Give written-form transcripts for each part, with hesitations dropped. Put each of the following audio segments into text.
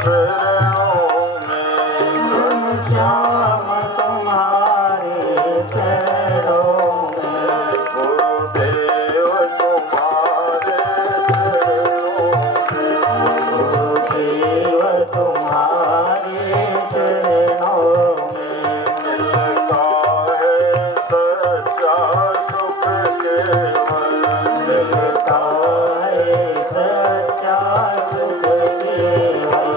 चरणों में श्याम तुम्हारे चरणों में गुरुदेव तुम्हारे गुरुदेव तुम्हारे चरणों में मिलता है सच्चा सुख केवल मिलता है सच्चा सुख केवल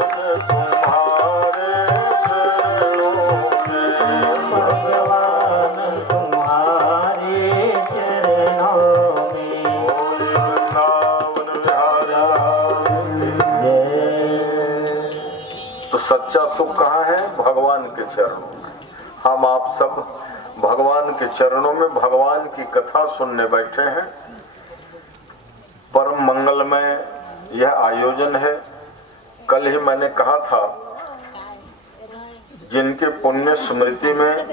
भगवान तुम्हारे चरणों में भगवान तुम्हारे चरणों में वृंदावन विहारी। जय। तो सच्चा सुख कहाँ है? भगवान के चरणों में। हम आप सब भगवान के चरणों में भगवान की कथा सुनने बैठे हैं। परम मंगलमय यह आयोजन है। कल ही मैंने कहा था, जिनके पुण्य स्मृति में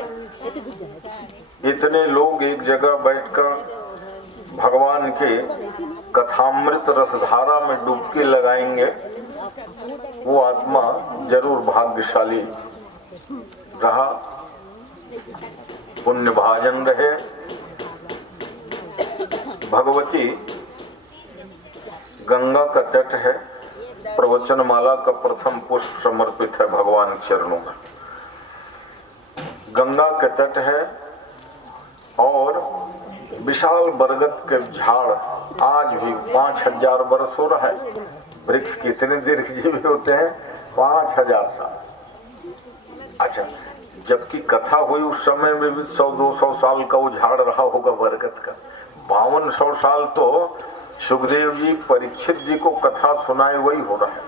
इतने लोग एक जगह बैठकर भगवान के कथामृत रसधारा में डुबकी लगाएंगे, वो आत्मा जरूर भाग्यशाली रहा, पुण्य भाजन रहे। भगवती गंगा का तट है। प्रवचन माला का प्रथम पुष्प समर्पित है भगवान के चरणों में। गंगा के तट है और विशाल बरगद के झाड़ आज भी 5000 वर्ष हो रहा है। वृक्ष कितने दीर्घजीवी होते हैं? 5000 साल। अच्छा, जबकि कथा हुई उस समय में भी 100-200 साल का वो झाड़ रहा होगा बरगद का। 5200 साल तो सुखदेव जी परीक्षित जी को कथा सुनाए वही हो रहा है।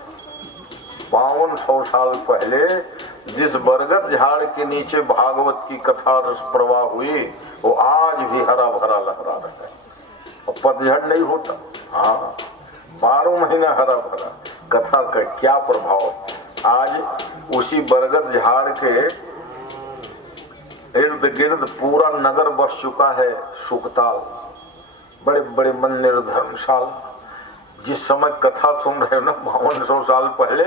5200 साल पहले जिस बरगद झाड़ के नीचे भागवत की कथा रस प्रवाह हुई, वो आज भी हरा भरा लहरा रहा है और पतझड़ नहीं होता। हाँ, 12 महीने हरा भरा। कथा का क्या प्रभाव। आज उसी बरगद झाड़ के इर्द गिर्द पूरा नगर बस चुका है। सुखताल, बड़े बड़े मंदिर, धर्मशाला। जिस समय कथा सुन रहे हो ना 5200 साल पहले,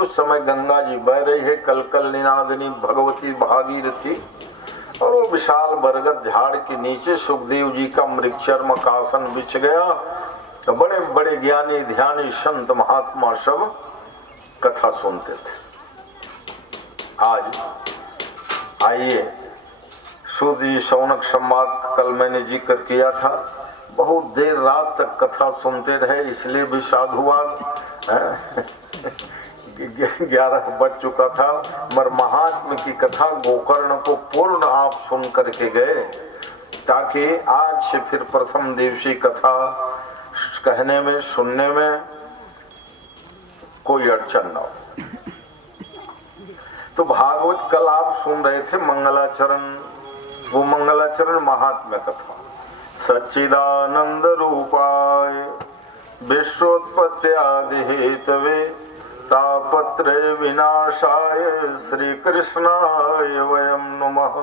उस समय गंगा जी बह रही है, कल कल निनादिनी भगवती भागीरथी। और वो विशाल बरगद झाड़ के नीचे सुखदेव जी का मृगचर्म का आसन बिछ गया। तो बड़े बड़े ज्ञानी ध्यानी संत महात्मा सब कथा सुनते थे। आज आइए, सूदी शौनक संवाद कल मैंने जिक्र किया था। बहुत देर रात तक कथा सुनते रहे, इसलिए भी साधुवाद 11 बज चुका था। मगर महात्मा की कथा गोकर्ण को पूर्ण आप सुन करके गए, ताकि आज से फिर प्रथम दिवसीय कथा कहने में सुनने में कोई अड़चन न हो। तो भागवत कल आप सुन रहे थे मंगलाचरण, वो मंगलाचरण महात्म्य कथा। सच्चिदानंद रूपाय विश्वोत्पत्त्यादि हेतवे तापत्रय विनाशाय श्री कृष्णाय वयम नमः।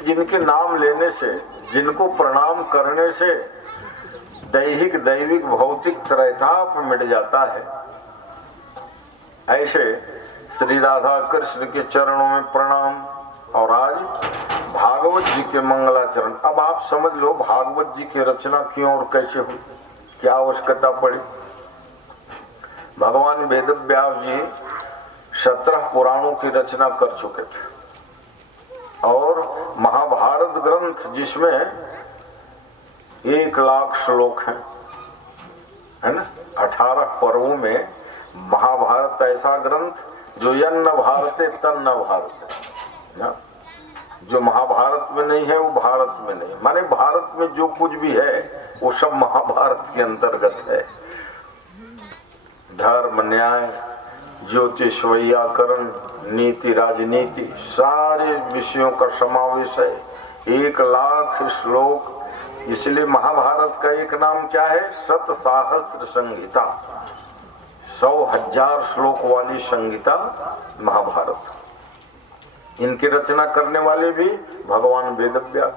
जिनके नाम लेने से, जिनको प्रणाम करने से दैहिक दैविक भौतिक त्रैताप मिट जाता है, ऐसे श्री राधा कृष्ण के चरणों में प्रणाम। और आज भागवत जी के मंगलाचरण। अब आप समझ लो भागवत जी की रचना क्यों और कैसे हुई, क्या आवश्यकता पड़ी। भगवान वेद व्यास जी 17 पुराणों की रचना कर चुके थे और महाभारत ग्रंथ जिसमें 1 लाख श्लोक हैं, है ना। 18 पर्वों में महाभारत ऐसा ग्रंथ जो यन्न भारते तन्न भारते ना। जो महाभारत में नहीं है वो भारत में नहीं, माने भारत में जो कुछ भी है वो सब महाभारत के अंतर्गत है। धर्म, न्याय, ज्योतिष, वैयाकरण, नीति, राजनीति, सारे विषयों का समावेश है। 1 लाख श्लोक। इसलिए महाभारत का एक नाम क्या है? शतसाहस्र संहिता। 100,000 श्लोक वाली संहिता महाभारत। इनकी रचना करने वाले भी भगवान वेद व्यास।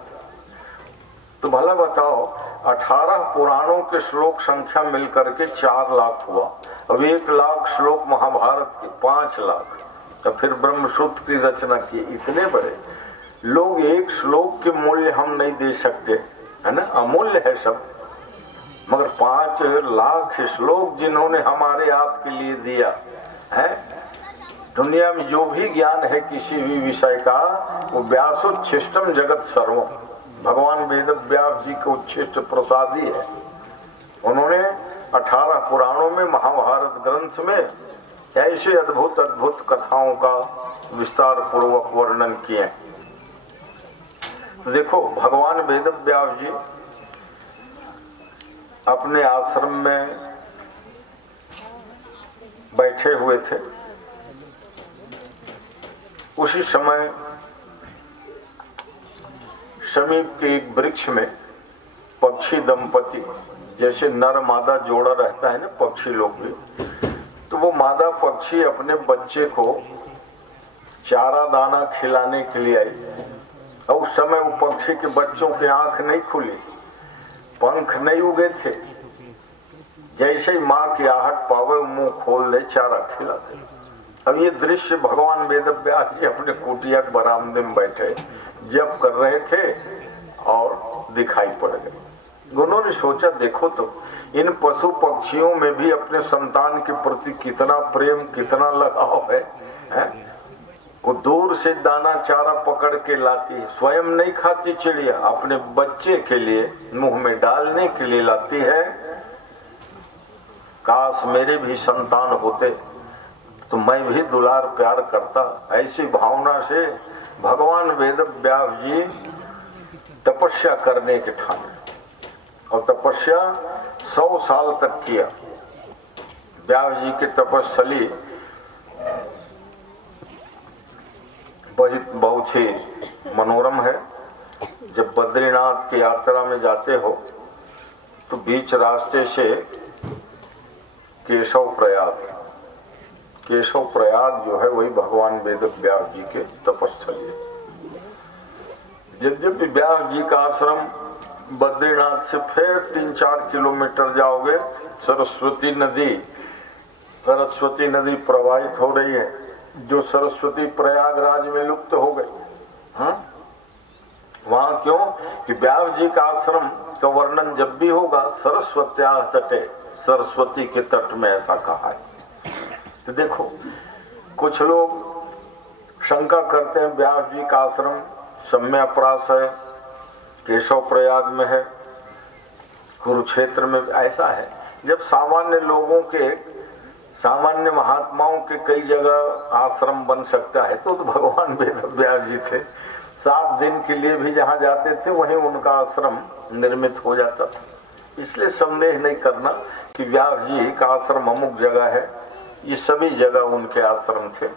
तो भला बताओ 18 पुराणों के श्लोक संख्या मिलकर के 4 लाख हुआ। अब 1 लाख श्लोक महाभारत के, 5 लाख, तो फिर ब्रह्मसूत्र की रचना की। इतने बड़े लोग, एक श्लोक के मूल्य हम नहीं दे सकते, है ना, अमूल्य है सब। मगर 5 लाख श्लोक जिन्होंने हमारे आपके लिए दिया है, दुनिया में जो भी ज्ञान है किसी भी विषय का, वो व्यासोच्छिष्टम जगत सर्वम, भगवान वेद व्यास जी के उच्छिष्ट प्रसादी है। उन्होंने 18 पुराणों में, महाभारत ग्रंथ में ऐसे अद्भुत अद्भुत कथाओं का विस्तार पूर्वक वर्णन किए। देखो, भगवान वेद व्यास जी अपने आश्रम में बैठे हुए थे। उसी समय समीप के एक वृक्ष में पक्षी दंपति, जैसे नर मादा जोड़ा रहता है ना पक्षी लोग भी, तो वो मादा पक्षी अपने बच्चे को चारा दाना खिलाने के लिए आई। और उस समय वो पक्षी के बच्चों की आंख नहीं खुली, पंख नहीं उगे थे। जैसे ही माँ की आहट पावे मुंह खोल दे, चारा खिला दे। अब ये दृश्य भगवान वेद व्यास जी अपने कुटिया के बरामदे में बैठे जप कर रहे थे और दिखाई पड़ गए। उन्होंने सोचा, देखो तो इन पशु पक्षियों में भी अपने संतान के प्रति कितना प्रेम, कितना लगाव है? वो दूर से दाना चारा पकड़ के लाती है, स्वयं नहीं खाती चिड़िया, अपने बच्चे के लिए मुंह में डालने के लिए लाती है। काश मेरे भी संतान होते तो मैं भी दुलार प्यार करता। ऐसी भावना से भगवान वेद व्यास जी तपस्या करने के ठाने, और तपस्या 100 साल तक किया। व्यास जी की तपस्या बहुत ही मनोरम है। जब बद्रीनाथ की यात्रा में जाते हो तो बीच रास्ते से केशव प्रयाग जो है वही भगवान वेद व्यास जी के तपस्थली है। यद्यपि व्यास जी का आश्रम बद्रीनाथ से फिर 3-4 किलोमीटर जाओगे, सरस्वती नदी प्रवाहित हो रही है, जो सरस्वती प्रयागराज में लुप्त हो गई। वहां क्यों कि व्यास जी का आश्रम का वर्णन जब भी होगा सरस्वत्या तटे, सरस्वती के तट में, ऐसा कहा है। तो देखो, कुछ लोग शंका करते हैं व्यास जी का आश्रम सम्याप्रास है, केशव प्रयाग में है, कुरुक्षेत्र में ऐसा है। जब सामान्य लोगों के, सामान्य महात्माओं के कई जगह आश्रम बन सकता है तो भगवान वेद व्यास जी थे। 7 दिन के लिए भी जहाँ जाते थे वहीं उनका आश्रम निर्मित हो जाता था। इसलिए संदेह नहीं करना कि व्यास जी का आश्रम अमुक जगह है, ये सभी जगह उनके आश्रम थे।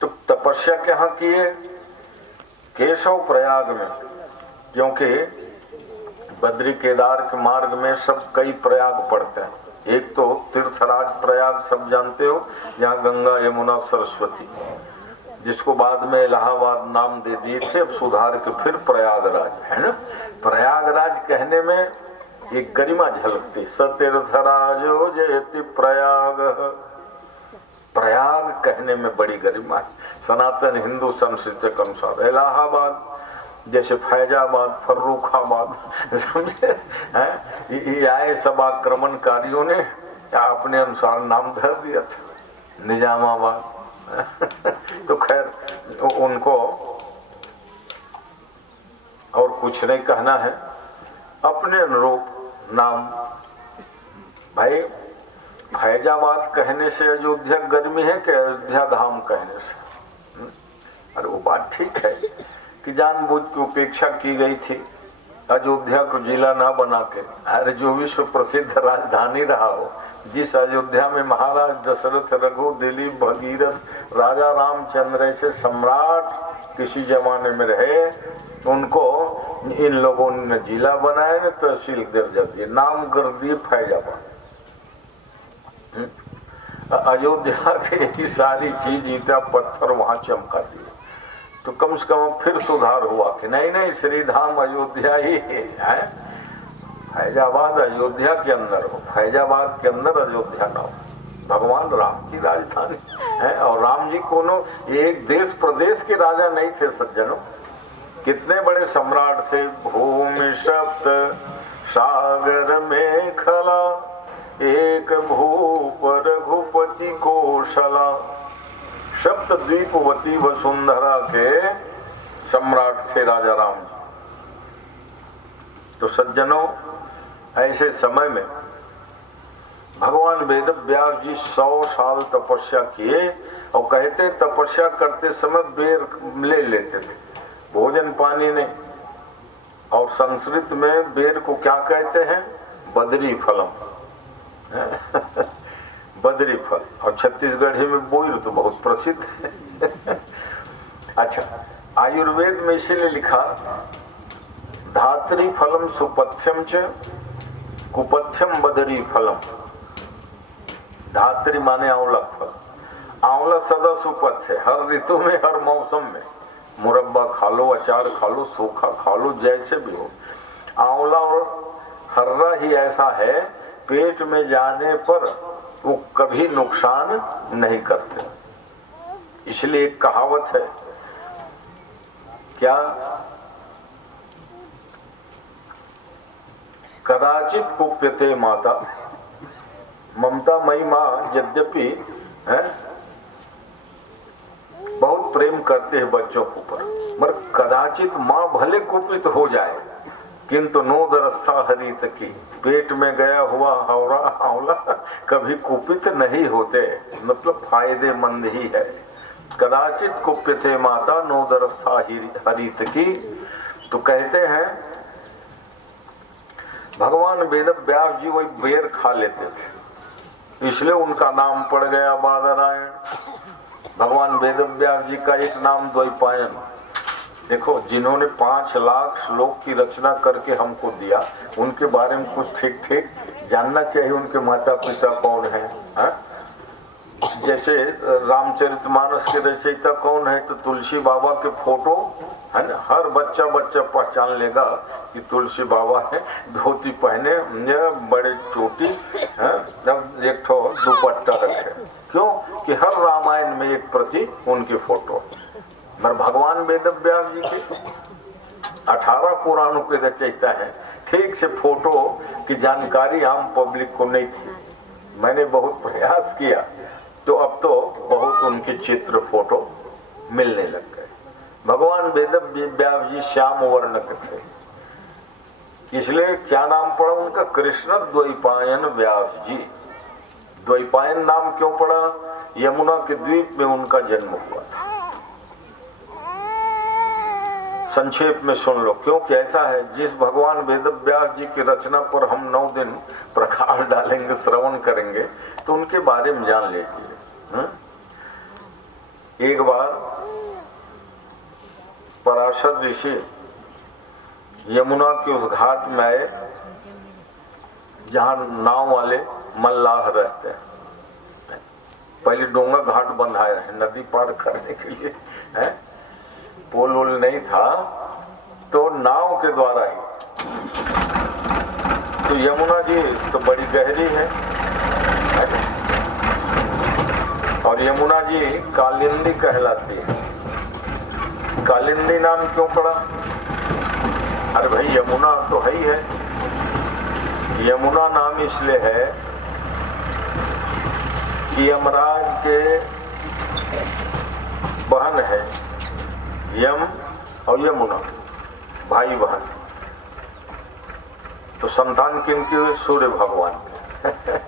तो तपस्या कहाँ किए? केशव प्रयाग में, क्योंकि बद्री केदार के मार्ग में सब कई प्रयाग पड़ते हैं। एक तो तीर्थराज प्रयाग सब जानते हो, जहाँ गंगा यमुना सरस्वती, जिसको बाद में इलाहाबाद नाम दे दिए थे, अब सुधार के फिर प्रयागराज है ना। प्रयागराज कहने में एक गरिमा झलकती, सतीर्थराजो जयति प्रयाग, प्रयाग कहने में बड़ी गरिमा है। सनातन हिंदू संस्कृति के अनुसार इलाहाबाद जैसे फैजाबाद, फर्रुखाबाद, समझे हैं, ये आए सब आक्रमणकारियों ने अपने अनुसार नाम धर दिया था, निजामाबाद। तो खैर उनको और कुछ नहीं कहना है, अपने अनुरूप नाम। भाई फैजाबाद कहने से अयोध्या गर्मी है कि अयोध्या धाम कहने से? अरे वो बात ठीक है कि जानबूझ की उपेक्षा की गई थी, अयोध्या को जिला ना बना के। अरे जो विश्व प्रसिद्ध राजधानी रहा हो, जिस अयोध्या में महाराज दशरथ, रघु, दिलीप, भगीरथ, राजा रामचंद्र ऐसे सम्राट किसी जमाने में रहे, उनको इन लोगों ने जिला बनाया, ने तहसील दर्जा दिए, नाम कर दिए फैजाबाद। अयोध्या की सारी चीज ईटा पत्थर वहां चमका दिए। तो कम से कम फिर सुधार हुआ कि नहीं नहीं श्री धाम अयोध्या ही है, फैजाबाद अयोध्या के अंदर हो, फैजाबाद के अंदर अयोध्या ना हो, भगवान राम की राजधानी है। और राम जी कोनो एक देश प्रदेश के राजा नहीं थे सज्जनों, कितने बड़े सम्राट थे। भूमि सप्त सागर में खला, एक भूप रघुपति कौशला, सप्त द्वीपवती वसुंधरा के सम्राट थे राजा राम जी। तो सज्जनों ऐसे समय में भगवान वेद व्यास जी 100 साल तपस्या किए और कहते तपस्या करते समय बेर ले लेते थे, भोजन पानी नहीं। और संस्कृत में बेर को क्या कहते हैं? बदरी फलम बदरी फल। और छत्तीसगढ़ी में बोईर तो बहुत प्रसिद्ध है। अच्छा, आयुर्वेद में इसीलिए लिखा धात्री फलम सुपथ्यम च कुपथ्यम बदरी फलम। धात्री माने आंवला फल, आंवला सदा सुपथ है, हर ऋतु में हर मौसम में मुरब्बा खा लो, अचार खा लो, सूखा खा लो, जैसे भी हो। आंवला और हर्रा ही ऐसा है, पेट में जाने पर वो कभी नुकसान नहीं करते। इसलिए एक कहावत है, क्या? कदाचित कुप्यते माता, ममता मई माँ यद्यपि है बहुत प्रेम करते हैं बच्चों के ऊपर, मगर कदाचित माँ भले कुपित हो जाए किंतु नोदरस्था हरित की, पेट में गया हुआ हौरा आंवला कभी कुपित नहीं होते, मतलब फायदेमंद ही है। कदाचित कुप्यते माता नोदरस्था हरित की। तो कहते हैं भगवान वेद व्यास जी वही बेर खा लेते थे, इसलिए उनका नाम पड़ गया बादरायण। भगवान वेद व्यास जी का एक नाम द्वैपायन। देखो, जिन्होंने 5 लाख श्लोक की रचना करके हमको दिया, उनके बारे में कुछ ठीक ठीक जानना चाहिए। उनके माता पिता कौन है, हा? जैसे रामचरितमानस के रचयिता कौन है, तो तुलसी बाबा के फोटो है ना, हर बच्चा पहचान लेगा कि तुलसी बाबा है, धोती पहने, बड़े चोटी है, एक ठो दुपट्टा रखे। क्यों? कि हर रामायण में एक प्रति उनके फोटो। मगर भगवान वेद व्यास जी के 18 पुराणों के रचयिता हैं, ठीक से फोटो की जानकारी आम पब्लिक को नहीं थी। मैंने बहुत प्रयास किया तो अब तो बहुत उनके चित्र फोटो मिलने लग गए। भगवान वेद व्यास जी श्याम वर्ण के थे, इसलिए क्या नाम पड़ा उनका? कृष्ण द्वैपायन व्यास जी। द्वैपायन नाम क्यों पड़ा? यमुना के द्वीप में उनका जन्म हुआ था। संक्षेप में सुन लो, क्योंकि ऐसा है, जिस भगवान वेद व्यास जी की रचना पर हम 9 दिन प्रकाश डालेंगे, श्रवण करेंगे, तो उनके बारे में जान लीजिए। एक बार पराशर ऋषि यमुना के उस घाट में आए जहां नाव वाले मल्लाह रहते हैं। पहले डोंगा घाट बंधाए रहे नदी पार करने के लिए, है पुल वुल नहीं था, तो नाव के द्वारा ही। तो यमुना जी तो बड़ी गहरी है और यमुना जी कालिंदी कहलाती है। कालिंदी नाम क्यों पड़ा? अरे भाई, यमुना तो है ही है। यमुना नाम इसलिए है कि यमराज के बहन है यम और यमुना, भाई बहन। तो संतान किनकी हुई? सूर्य भगवान के।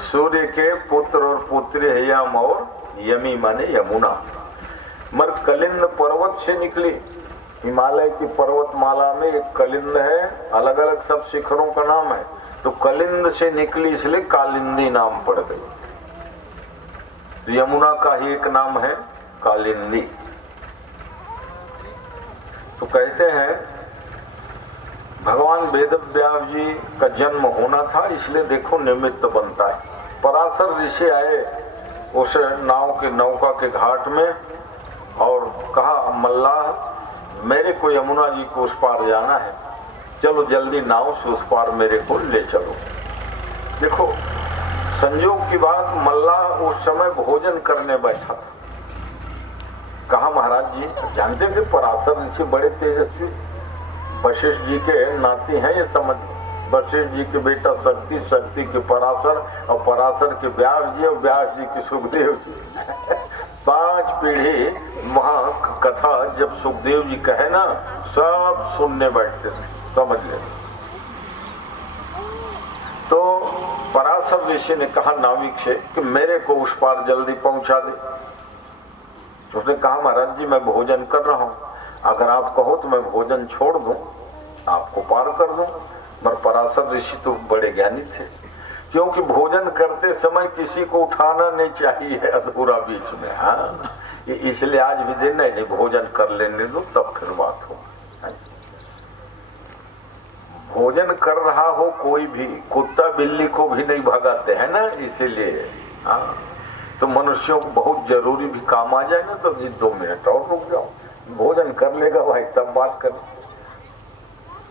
सूर्य के पुत्र और पुत्री है यम और यमी माने यमुना। मगर कलिंद पर्वत से निकली। हिमालय की पर्वतमाला में एक कलिंद है, अलग अलग सब शिखरों का नाम है, तो कलिंद से निकली इसलिए कालिंदी नाम पड़ गई। तो यमुना का ही एक नाम है कालिंदी। तो कहते हैं भगवान वेद व्यास जी का जन्म होना था, इसलिए देखो निमित्त बनता है। पराशर ऋषि आए उस नाव के नौका के घाट में और कहा मल्लाह मेरे को यमुना जी को उस पार जाना है, चलो जल्दी नाव से उस पार मेरे को ले चलो। देखो संयोग की बात, मल्लाह उस समय भोजन करने बैठा था। कहा महाराज जी जानते थे पराशर ऋषि बड़े तेजस्वी, वशिष्ठ जी के नाती हैं, ये समझ, वशिष्ठ जी के बेटा शक्ति, शक्ति के पराशर, और पराशर के व्यास जी, और व्यास जी के सुखदेव जी। 5 पीढ़ी वहाँ कथा जब सुखदेव जी कहे ना, सब सुनने बैठते थे, समझ ले। तो पराशर ऋषि ने कहा नाविक से कि मेरे को उस पार जल्दी पहुंचा दे। उसने कहा महाराज जी मैं भोजन कर रहा हूँ, अगर आप कहो तो मैं भोजन छोड़ दूं, आपको पार कर दूं। पर पराशर ऋषि तो बड़े ज्ञानी थे, क्योंकि भोजन करते समय किसी को उठाना नहीं चाहिए अधूरा बीच में। हाँ, इसलिए आज भी दिन नहीं, भोजन कर लेने दो तब फिर बात हो। भोजन कर रहा हो कोई भी, कुत्ता बिल्ली को भी नहीं भगाते हैं ना, इसीलिए। हाँ, तो मनुष्यों को बहुत जरूरी भी काम आ जाए ना, तो 2 मिनट और रुक जाओ, भोजन कर लेगा भाई तब बात कर।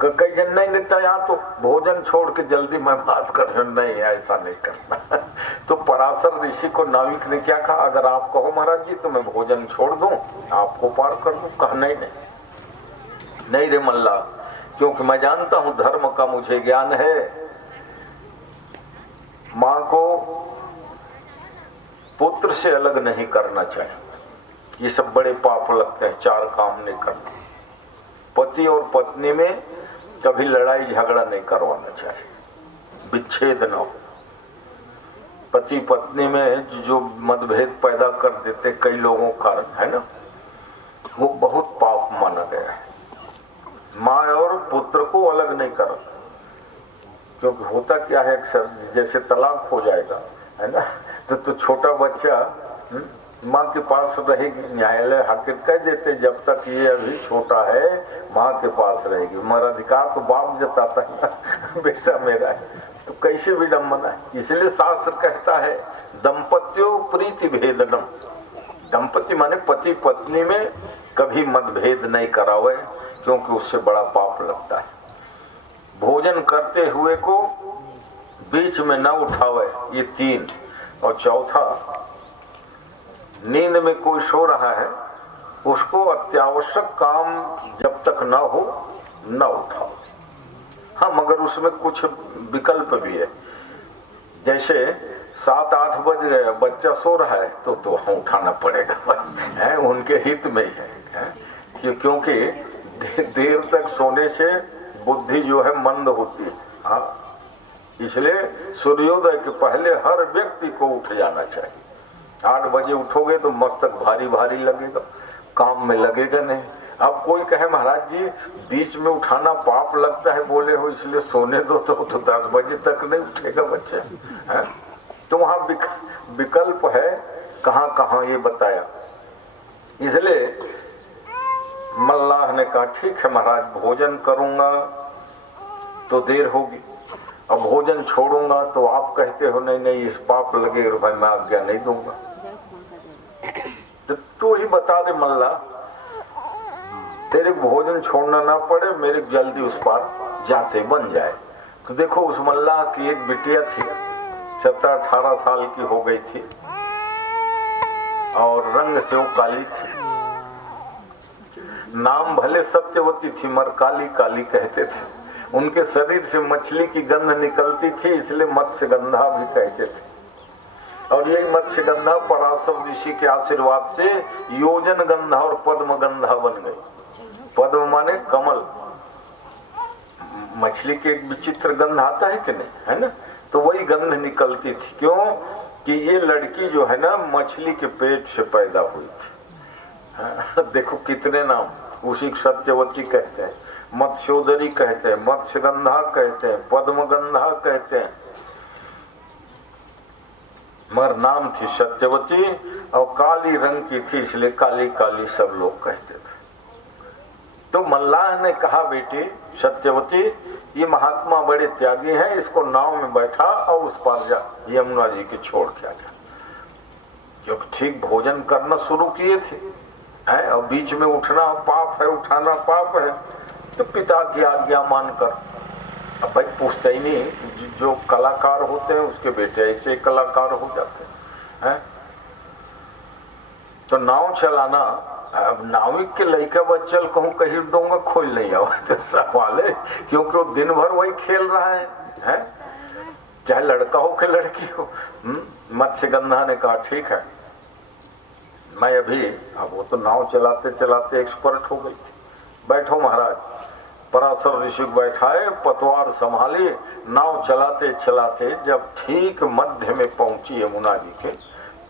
कई जन नहीं देता यहाँ तो भोजन छोड़ के जल्दी मैं बात कर रहा हूँ, नहीं ऐसा नहीं करना। तो पराशर ऋषि को नाविक ने क्या कहा, अगर आप कहो महाराज जी तो मैं भोजन छोड़ दूं, आपको पार कर दूं। कहा नहीं नहीं नहीं रे मल्ला, क्योंकि मैं जानता हूं धर्म का मुझे ज्ञान है। माँ को पुत्र से अलग नहीं करना चाहिए, ये सब बड़े पाप लगते हैं। 4 काम नहीं करना, पति और पत्नी में कभी लड़ाई झगड़ा नहीं करवाना चाहिए, विच्छेद न हो। पति पत्नी में जो मतभेद पैदा कर देते कई लोगों का है ना, वो बहुत पाप माना गया है। माँ और पुत्र को अलग नहीं करो, क्योंकि होता क्या है अक्सर जैसे तलाक हो जाएगा है ना, तो छोटा बच्चा माँ के पास रहेगी, न्यायालय हाकिम कह देते जब तक ये अभी छोटा है माँ के पास रहेगी। हमारा अधिकार तो बाप जताता है बेटा मेरा है, तो कैसे विडम्बना है। इसलिए शास्त्र कहता है दंपत्यो प्रीति भेदनम, दंपति माने पति पत्नी में कभी मतभेद नहीं करावे, क्योंकि उससे बड़ा पाप लगता है। भोजन करते हुए को बीच में न उठावे, ये 3। और चौथा, नींद में कोई सो रहा है उसको अत्यावश्यक काम जब तक न हो न उठाओ। हाँ, मगर उसमें कुछ विकल्प भी है, जैसे 7-8 बज गए बच्चा सो रहा है तो वहाँ उठाना पड़ेगा है, उनके हित में ही है। क्योंकि देर तक सोने से बुद्धि जो है मंद होती है। हाँ, इसलिए सूर्योदय के पहले हर व्यक्ति को उठ जाना चाहिए। 8 बजे उठोगे तो मस्तक भारी भारी लगेगा, काम में लगेगा नहीं। अब कोई कहे महाराज जी बीच में उठाना पाप लगता है, बोले हो इसलिए सोने दो, तो 10 बजे तक नहीं उठेगा बच्चा है। तो वहाँ विकल्प है, कहाँ कहाँ ये बताया। इसलिए मल्लाह ने कहा ठीक है महाराज, भोजन करूंगा तो देर होगी, अब भोजन छोड़ूंगा तो आप कहते हो नहीं नहीं इस पाप लगे, भाई मैं आज्ञा नहीं दूंगा। तो तू ही बता दे मल्ला, तेरे भोजन छोड़ना ना पड़े, मेरे जल्दी उस पार जाते बन जाए। तो देखो उस मल्लाह की एक बिटिया थी, 17-18 साल की हो गई थी, और रंग से वो काली थी। नाम भले सत्यवती थी मगर काली काली कहते थे। उनके शरीर से मछली की गंध निकलती थी, इसलिए मत्स्यगंधा भी कहते थे। और यही मत्स्यगंधा पराशर ऋषि के आशीर्वाद से योजन गंधा और पद्म गंधा बन गई। पद्म माने कमल, मछली के एक विचित्र गंध आता है कि नहीं, है ना, तो वही गंध निकलती थी। क्यों कि ये लड़की जो है ना मछली के पेट से पैदा हुई थी। देखो कितने नाम, उसी सत्यवती कहते हैं, मत्स्योदरी कहते हैं, मत्स्यगंधा कहते हैं, पद्मगंधा कहते हैं, मगर नाम थी सत्यवती और काली रंग की थी, इसलिए काली काली सब लोग कहते थे। तो मल्लाह ने कहा बेटी सत्यवती, ये महात्मा बड़े त्यागी हैं, इसको नाव में बैठा और उस पार जा, यमुना जी के छोड़ के आ जा। क्योंकि ठीक भोजन करना शुरू किए थे, है और बीच में उठना पाप है, उठाना पाप है, तो पिता की आज्ञा मानकर। अब भाई पूछते ही नहीं, जो कलाकार होते हैं उसके बेटे ऐसे कलाकार हो जाते हैं। तो नाव चलाना, अब नाविक के लड़का बच्चल कहूँ कहीं डोंगा खोल नहीं आओ तो सवाल है, क्योंकि वो दिन भर वही खेल रहा है? चाहे लड़का हो कि लड़की हो। मत्स्यगंधा ने कहा ठीक है, मैं अभी, अब वो तो नाव चलाते चलाते एक्सपर्ट हो गई थी, बैठो महाराज। पराशर ऋषि को बैठाए, पतवार संभाली, नाव चलाते चलाते जब ठीक मध्य में पहुंची यमुना जी के,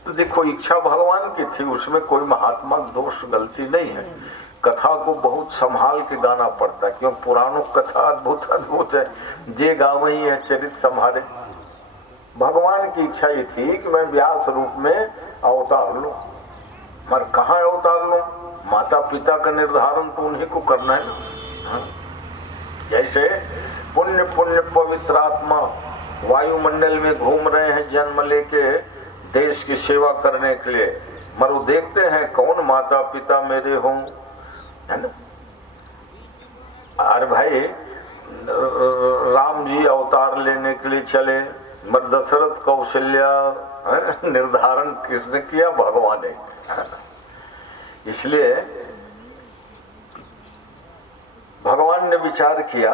तो देखो इच्छा भगवान की थी, उसमें कोई महात्मा दोष गलती नहीं है। कथा को बहुत संभाल के गाना पड़ता है, क्योंकि पुराणों कथा अद्भुत अद्भुत है, जे गावही है चरित संभाले। भगवान की इच्छा ये थी कि मैं व्यास रूप में अवतार लूं, मगर कहाँ अवतार लूं? माता पिता का निर्धारण तो उन्हीं को करना है ना। जैसे पुण्य पुण्य पवित्र आत्मा वायुमंडल में घूम रहे हैं जन्म लेके देश की सेवा करने के लिए, मगर वो देखते हैं कौन माता पिता मेरे हों, है ना। अरे भाई राम जी अवतार लेने के लिए चले, मगर दशरथ कौशल्या निर्धारण किसने किया? भगवान ने। इसलिए भगवान ने विचार किया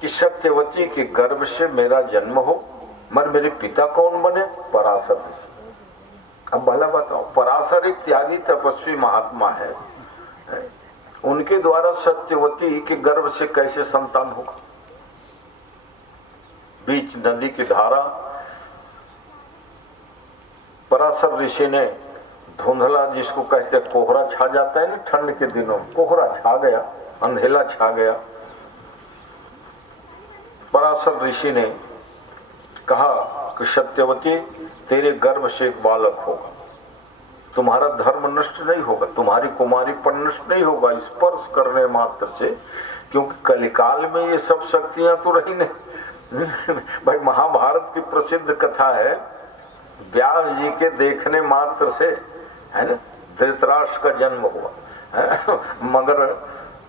कि सत्यवती के गर्भ से मेरा जन्म हो, मगर मेरे पिता कौन बने? पराशर। अब भला बताओ, पराशर एक त्यागी तपस्वी महात्मा है, उनके द्वारा सत्यवती के गर्भ से कैसे संतान होगा? बीच नदी की धारा, पराशर ऋषि ने धुंधला, जिसको कहते कोहरा छा जाता है ना ठंड के दिनों, कोहरा छा गया, अंधेला छा गया। पराशर ऋषि ने कहा कि सत्यवती तेरे गर्भ से एक बालक होगा, तुम्हारा धर्म नष्ट नहीं होगा, तुम्हारी कुमारी पर नष्ट नहीं होगा स्पर्श करने मात्र से, क्योंकि कलिकाल में ये सब शक्तियां तो रही नहीं। भाई महाभारत की प्रसिद्ध कथा है, व्यास जी के देखने मात्र से, है ना, धृतराष्ट्र का जन्म हुआ, मगर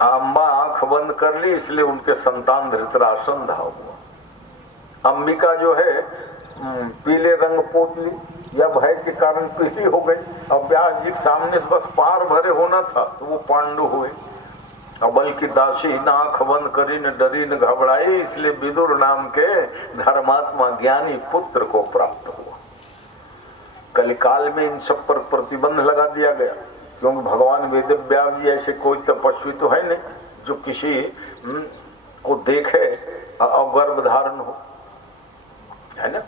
अम्बा आंख बंद कर ली, इसलिए उनके संतान धृतराष्ट्र अंधा हुआ। अंबिका जो है पीले रंग पोतली या भय के कारण पीली हो गई, अब व्यास जी के सामने से बस पार भरे होना था तो वो पांडु हुए। अब बल्कि दासी न आंख बंद करी न डरी न घबराई, इसलिए विदुर नाम के धर्मात्मा ज्ञानी पुत्र को प्राप्त हुआ। कलिकाल में इन सब पर प्रतिबंध लगा दिया गया, क्योंकि भगवान वेद व्यास जी ऐसे कोई तपस्वी तो है नहीं जो किसी को देखे और गर्भ धारण हो, है ना,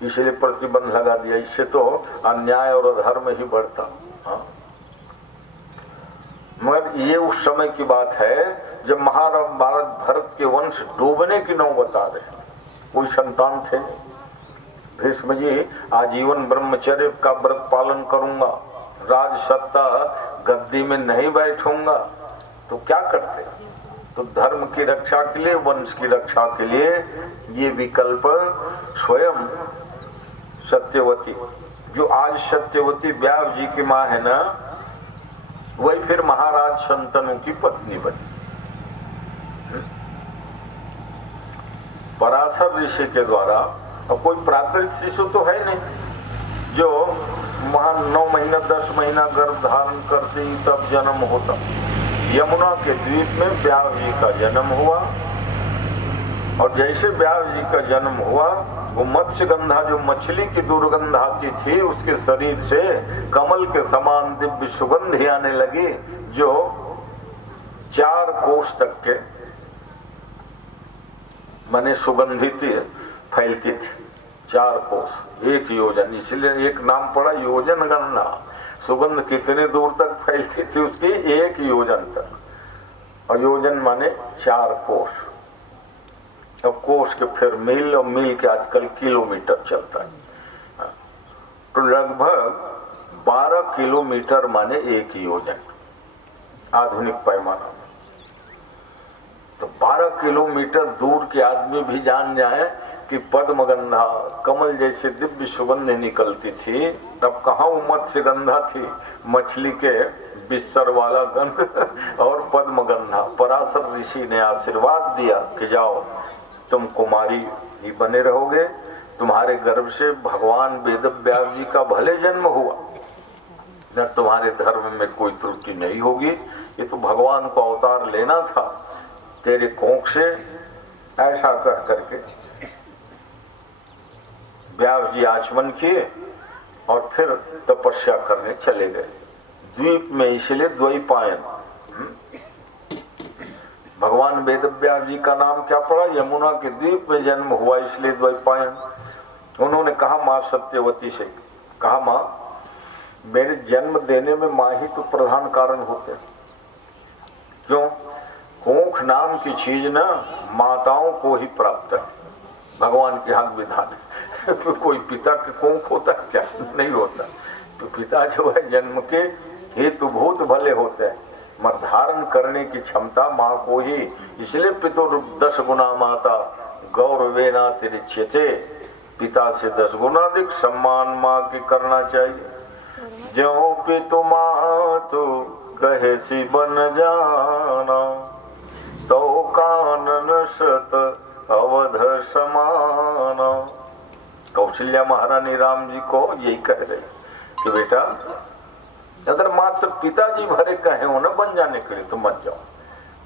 इसलिए प्रतिबंध लगा दिया। इससे तो अन्याय और अधर्म ही बढ़ता। हाँ, मगर ये उस समय की बात है जब महाभारत भरत के वंश डूबने की नौबत आ रहे, कोई संतान थे नहीं। भीष्म जी आजीवन ब्रह्मचर्य का व्रत पालन करूंगा, राज सत्ता गद्दी में नहीं बैठूंगा, तो क्या करते? तो धर्म की रक्षा के लिए, वंश की रक्षा के लिए ये विकल्प स्वयं सत्यवती, जो आज सत्यवती व्यास जी की माँ है ना, वही फिर महाराज शंतनु की पत्नी बनी। पराशर ऋषि के द्वारा, अब कोई प्राकृतिक शिशु तो है नहीं जो वहां 9 महीना 10 महीना गर्भ धारण करती तब जन्म होता। यमुना के द्वीप में व्यास जी का जन्म हुआ, और जैसे व्यास जी का जन्म हुआ, वो मत्स्यगंधा जो मछली की दुर्गंध आती थी, उसके शरीर से कमल के समान दिव्य सुगंध आने लगी, जो 4 कोस तक के माने सुगंधित फैलती थी। 4 कोस 1 योजन, इसलिए एक नाम पड़ा योजन गणना। सुगंध कितने दूर तक फैलती थी उसकी? 1 योजन तक, और योजन माने 4 कोस। अब कोस के फिर मील, और मील के आजकल किलोमीटर चलता है, तो लगभग 12 किलोमीटर माने 1 योजन आधुनिक पैमाना। तो 12 किलोमीटर दूर के आदमी भी जान जाए कि पद्मगंधा कमल जैसे दिव्य सुगंध निकलती थी, तब कहाँ वो मत्स्यगंधा थी, मछली के बिस्तर वाला गंध और पद्मगंधा। पराशर ऋषि ने आशीर्वाद दिया कि जाओ तुम कुमारी ही बने रहोगे, तुम्हारे गर्भ से भगवान वेदव्यास जी का भले जन्म हुआ, न तुम्हारे धर्म में कोई त्रुटि नहीं होगी, ये तो भगवान को अवतार लेना था तेरे कोख से। ऐसा कह करके व्यास जी आचमन किए और फिर तपस्या करने चले गए द्वीप में, इसलिए द्वैपायन। भगवान वेदव्यास जी का नाम क्या पड़ा, यमुना के द्वीप में जन्म हुआ इसलिए द्वैपायन। उन्होंने कहा माँ सत्यवती से, कहा माँ मेरे जन्म देने में माँ ही तो प्रधान कारण होते हैं। क्यों? कोख नाम की चीज ना माताओं को ही प्राप्त है, भगवान के हाथ विधान है। तो कोई पिता के कोख होता क्या? नहीं होता। तो पिता जो है जन्म के हेतुभूत भले होते हैं, मगर धारण करने की क्षमता माँ को ही, इसलिए पितुर 10 गुना माता गौरवेना तिरिच्यते, पिता से 10 गुना अधिक सम्मान माँ की करना चाहिए। ज्यों पितु मातु कहे सी बन जाना, तो कानन शत अवध समाना। कौशल्या महारानी राम जी को यही कह रहे कि बेटा अगर मात्र पिताजी भरे कहे हो ना बन जाने के लिए तो मत जाओ।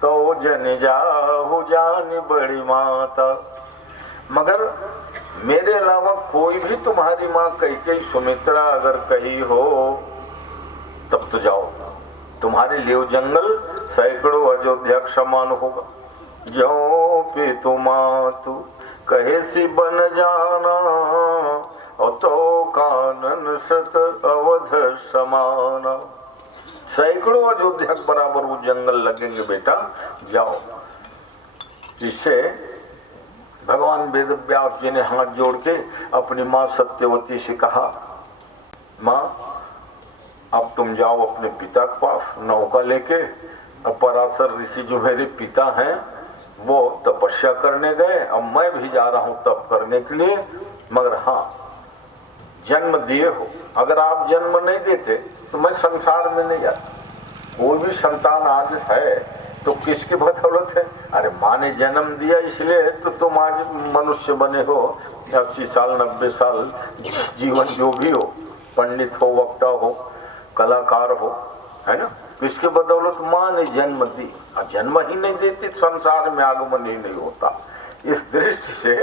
तो जन जाहु जानी बड़ी माता, मगर मेरे अलावा कोई भी तुम्हारी माँ कैकेयी सुमित्रा अगर कही हो तब तो जाओ, तुम्हारे लिए जंगल सैकड़ों अयोध्या समान होगा। जो पितु मातु कहे सी बन जाना, और तो कानन शत अवध समाना। सैकड़ों अयोध्या बराबर वो जंगल लगेंगे बेटा, जाओ। इससे भगवान वेदव्यास जी ने हाथ जोड़ के अपनी माँ सत्यवती से कहा, माँ अब तुम जाओ अपने पिता के पास नौका लेके। अब पराशर ऋषि जो मेरे पिता हैं वो तपस्या करने गए, अब मैं भी जा रहा हूँ तप करने के लिए। मगर हाँ जन्म दिए हो, अगर आप जन्म नहीं देते तो मैं संसार में नहीं आता। कोई भी संतान आज है तो किसकी बदौलत है? अरे माँ ने जन्म दिया इसलिए तो तुम आज मनुष्य बने हो। 80 साल 90 साल जीवन जो भी हो, पंडित हो, वक्ता हो, कलाकार हो, है ना, किसके बदौलत? माँ ने जन्म दी। और जन्म ही नहीं देती संसार में आगमन ही नहीं होता। इस दृष्टि से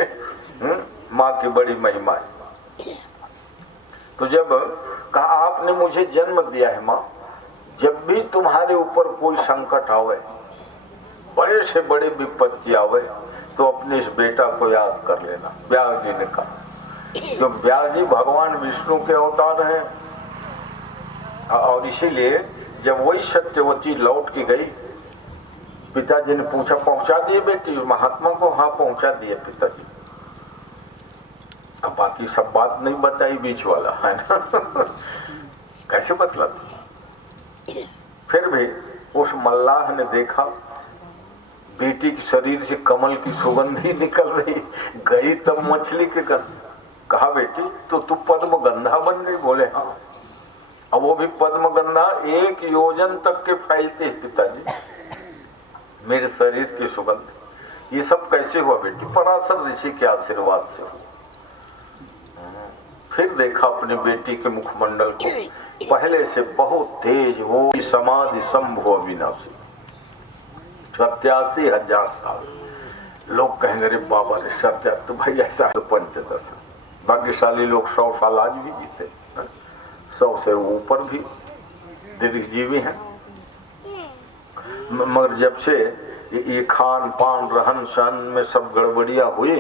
माँ की बड़ी महिमा है। तो जब कहा आपने मुझे जन्म दिया है माँ, जब भी तुम्हारे ऊपर कोई संकट आवे, बड़े से बड़े विपत्ति आवे, तो अपने इस बेटा को याद कर लेना। व्यास जी ने कहा, जो व्यास जी भगवान विष्णु के अवतार हैं। और इसीलिए जब वही सत्यवती लौट के गई, पिताजी ने पूछा पहुंचा दिए बेटी महात्मा को? हाँ पहुंचा दिए पिताजी। अब बाकी सब बात नहीं बताई बीच वाला, है ना। कैसे बतला? फिर भी उस मल्लाह ने देखा बेटी के शरीर से कमल की सुगंधी निकल रही, गई तब मछली के गंध। कहा बेटी तो तू पद्मगंधा बन गई? बोले हाँ। अब वो भी पद्मगंधा 1 योजन तक के फैलते हैं पिताजी, मेरे शरीर की सुगंध। ये सब कैसे हुआ बेटी? पराशर ऋषि के आशीर्वाद से। फिर देखा अपनी बेटी के मुखमंडल को, पहले से बहुत तेज, वो समाधि संभव अविनाशी, 87,000 साल। लोग कहेंगे रे बाबा रे सत्या तो भाई ऐसा तो 15 भाग्यशाली लोग 100 साल आज भी जीते, 100 से ऊपर भी दीर्घजीवी हैं। मगर जब से ये खान पान रहन सहन में सब गड़बड़िया हुई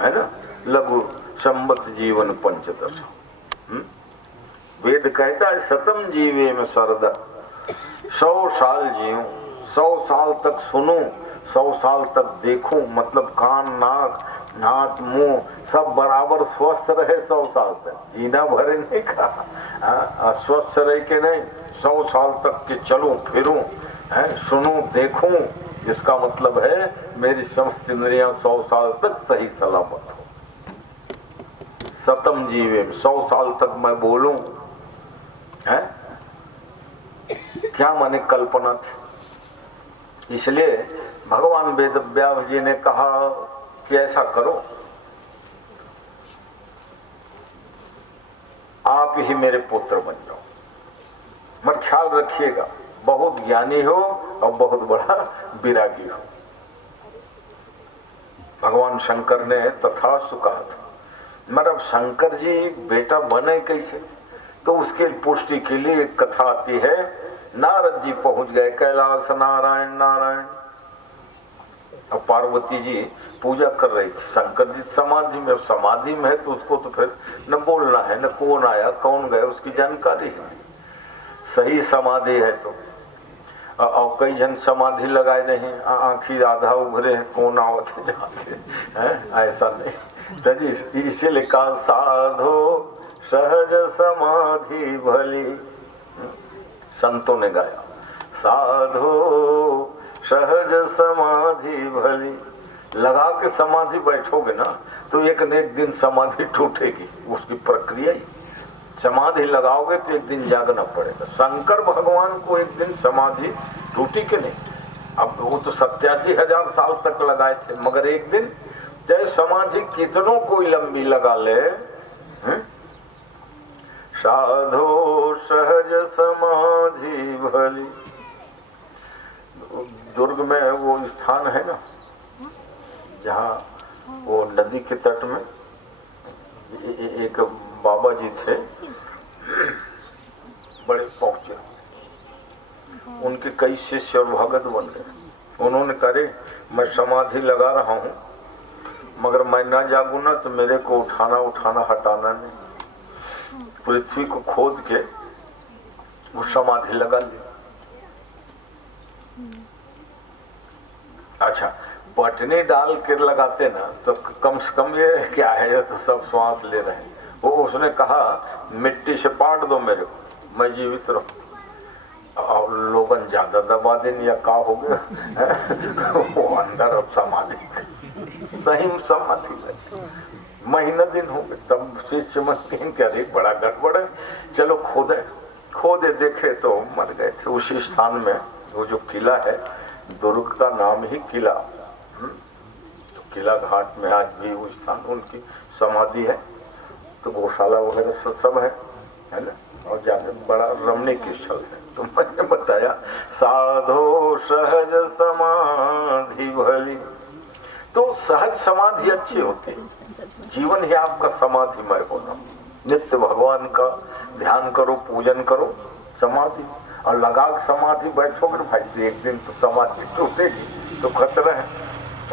है ना, लघु संवत जीवन 15। वेद कहता है सतम जीवे में सरदा, 100 साल जीऊं, 100 साल तक सुनूं, 100 साल तक देखूं, मतलब कान नाक नाक मुंह सब बराबर स्वस्थ रहे 100 साल तक। जीना भरे नहीं कहा, स्वस्थ रह के नहीं, 100 साल तक के चलूं फिरूं, सुनूं देखूं। इसका मतलब है मेरी समस्त इंद्रियां 100 साल तक सही सलामत हो। सतम जीवे, 100 साल तक मैं बोलूं, है क्या माने कल्पना थी। इसलिए भगवान वेद व्यास जी ने कहा कि ऐसा करो, आप ही मेरे पुत्र बन जाओ, मगर ख्याल रखिएगा बहुत ज्ञानी हो और बहुत बड़ा विरागी हो। भगवान शंकर ने तथास्तु कहा था। मगर अब शंकर जी बेटा बने कैसे, तो उसके पुष्टि के लिए एक कथा आती है। नारद जी पहुंच गए कैलाश, नारायण नारायण। अब पार्वती जी पूजा कर रही थी, शंकर जी समाधि में। समाधि में है तो उसको तो फिर न बोलना है, न कौन आया कौन गया उसकी जानकारी है। सही समाधि है तो और कई जन समाधि लगाए रहे, आंखी आधा उभरे हैं, कौन आवते जाते हैं, ऐसा नहीं। तभी इसीलिए कहा साधो सहज समाधि भली, संतों ने गाया साधो सहज समाधि भली। लगा के समाधि बैठोगे ना तो एक न एक दिन समाधि टूटेगी, उसकी प्रक्रिया ही। समाधि लगाओगे तो एक दिन जागना पड़ेगा। शंकर भगवान को एक दिन समाधि टूटी के नहीं, अब वो तो 87,000 साल तक लगाए थे, मगर एक दिन चाहे समाधि कितनों कोई लंबी लगा ले, साधो सहज समाधि भली। दुर्ग में वो स्थान है ना जहाँ वो नदी के तट में एक बाबा जी थे, बड़े पहुंचे, उनके कई शिष्य और भगत बन गए। उन्होंने करे मैं समाधि लगा रहा हूँ, मगर मैं ना जागू ना तो मेरे को उठाना हटाना नहीं। पृथ्वी को खोद के वो समाधि लगा ली। अच्छा, पटनी डाल के लगाते ना तो कम से कम ये क्या है, तो सब श्वास ले रहे हैं। वो उसने कहा मिट्टी से पाट दो मेरे को, मैं जीवित रहूं। और लोगन ज्यादा दबा देने या का हो गया वो अंदर अब समाधि, सही समाधि में महीना दिन हो गए। तब शिष्य मन कहें अरे बड़ा गड़बड़ है, चलो खोदे देखे तो मर गए थे। उसी स्थान में वो जो किला है, दुर्ग का नाम ही किला, किला घाट में आज भी वो स्थान उनकी समाधि है। तो गौशाला वगैरह सब है ना, और जाने बड़ा रमणीक स्थल है। तो मैंने बताया साधो सहज समाधि भली। तो सहज समाधि अच्छी होती है, जीवन ही आपका समाधिमय होना। नित्य भगवान का ध्यान करो, पूजन करो, समाधि। और लगा समाधि बैठोगे भाई तो एक दिन तो समाधि टूटेगी तो खतरा है,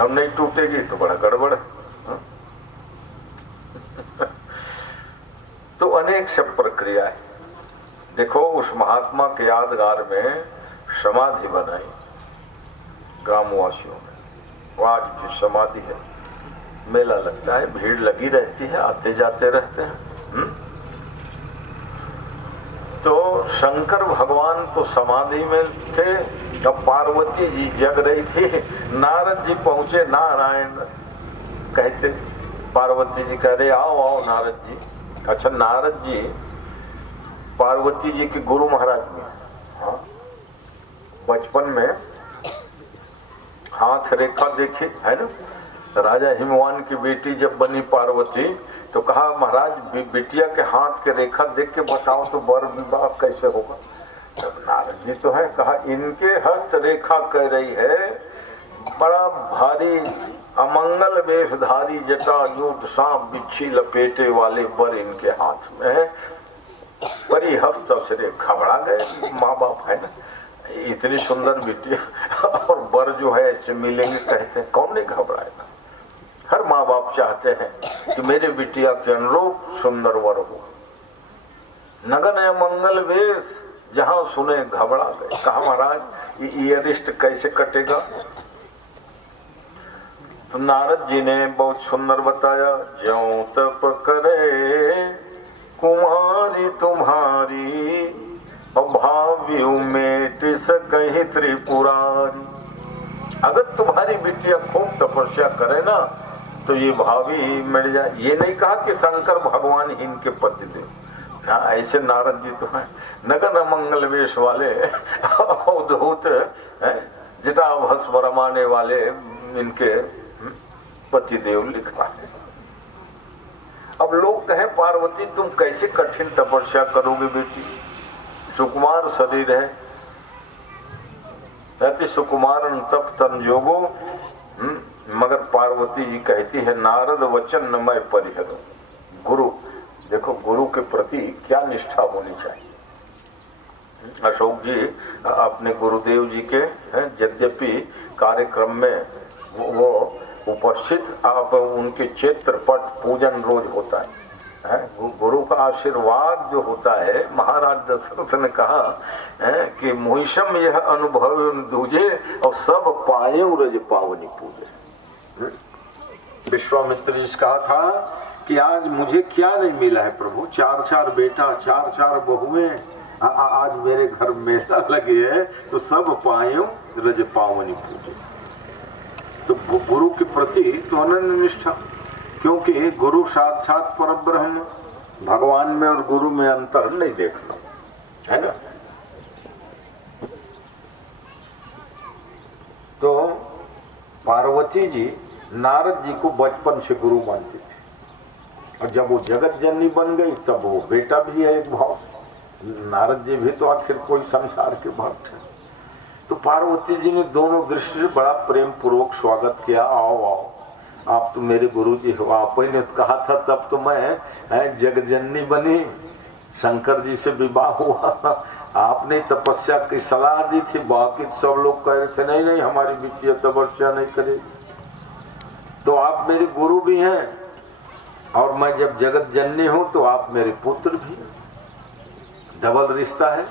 और नहीं टूटेगी तो बड़ा गड़बड़ है। तो अनेक सब प्रक्रिया है। देखो उस महात्मा के यादगार में समाधि बनाई ग्रामवासियों ने, वो आज भी समाधि है। मेला लगता है, भीड़ लगी रहती है, आते जाते रहते हैं। तो शंकर भगवान तो समाधि में थे, जब पार्वती जी जग रही थी, नारद जी पहुंचे। नारायण कहते, पार्वती जी कह रहे आओ आओ नारद जी। अच्छा, नारद जी पार्वती जी के गुरु महाराज में, हाँ, बचपन में हाथ रेखा देखी है ना। राजा हिमवान की बेटी जब बनी पार्वती तो कहा महाराज बिटिया के हाथ के रेखा देख के बताओ तो वर विवाह कैसे होगा। तब नारद जी तो है, कहा इनके हस्त रेखा कह रही है, बड़ा भारी अमंगल वेशधारी जटाजूट सांप बिच्छी लपेटे वाले वर इनके हाथ में है। परी हस्त से घबरा गए माँ बाप, है ना, इतनी सुंदर बिटिया और वर जो है ऐसे मिलेंगे, कहते हैं कौन नहीं घबराएगा। हर माँ बाप चाहते हैं कि मेरे बिटिया के अनुरूप सुंदर वर हो। नगन मंगल वेश जहां सुने घबरा गए। कहा महाराज ये रिश्त कैसे कटेगा। तो नारद जी ने बहुत सुंदर बताया, ज्यों तप करे कुमारी तुम्हारी, अभावी मेट सकहि त्रिपुरारी। अगर तुम्हारी बिटिया खूब तपस्या करे ना तो ये भाव ही मिट जाए। ये नहीं कहा कि शंकर भगवान ही इनके पति देव, हाँ ऐसे नारद जी तो हैं नगर मंगल वेश वाले अवधूत जटा भस्म रमाने वाले इनके पति देव लिखा है। अब लोग कहें पार्वती तुम कैसे कठिन तपस्या करोगे बेटी, सुकुमार शरीर है, अति सुकुमार तप तन योगो। मगर पार्वती जी कहती है नारद वचन न मैं परिहरो। गुरु देखो, गुरु के प्रति क्या निष्ठा होनी चाहिए। अशोक जी अपने गुरुदेव जी के यद्यपि कार्यक्रम में वो उपस्थित, आप उनके चित्रपट पूजन रोज होता है। गुरु का आशीर्वाद जो होता है, महाराज दशरथ ने कहा कि मुहिषम यह अनुभव दूजे और सब पाए रज पावनी पूजे। विश्वामित्र जी से कहा था कि आज मुझे क्या नहीं मिला है प्रभु, 4 बेटा 4 बहुएं, आज मेरे घर मेला लगे है तो सब पायो रज पावनी पूजे। तो गुरु के प्रति तो अनन्य निष्ठा, क्योंकि गुरु साक्षात परब्रह्म, भगवान में और गुरु में अंतर नहीं देखना है ना। तो पार्वती जी नारद जी को बचपन से गुरु मानती थी, और जब वो जगत जननी बन गई तब वो बेटा भी है एक भाव से। नारद जी भी तो आखिर कोई संसार के भक्त है। तो पार्वती जी ने दोनों दृष्टि से बड़ा प्रेम पूर्वक स्वागत किया, आओ आओ आप तो मेरे गुरु जी हो। आप ही ने तो कहा था तब तो मैं जगजननी बनी, शंकर जी से विवाह हुआ, आपने तपस्या की सलाह दी थी, बाकी सब लोग कह रहे थे नहीं नहीं हमारी बिटिया तपस्या नहीं करे। तो आप मेरे गुरु भी हैं, और मैं जब जगत जननी हूं तो आप मेरे पुत्र भी, डबल रिश्ता है।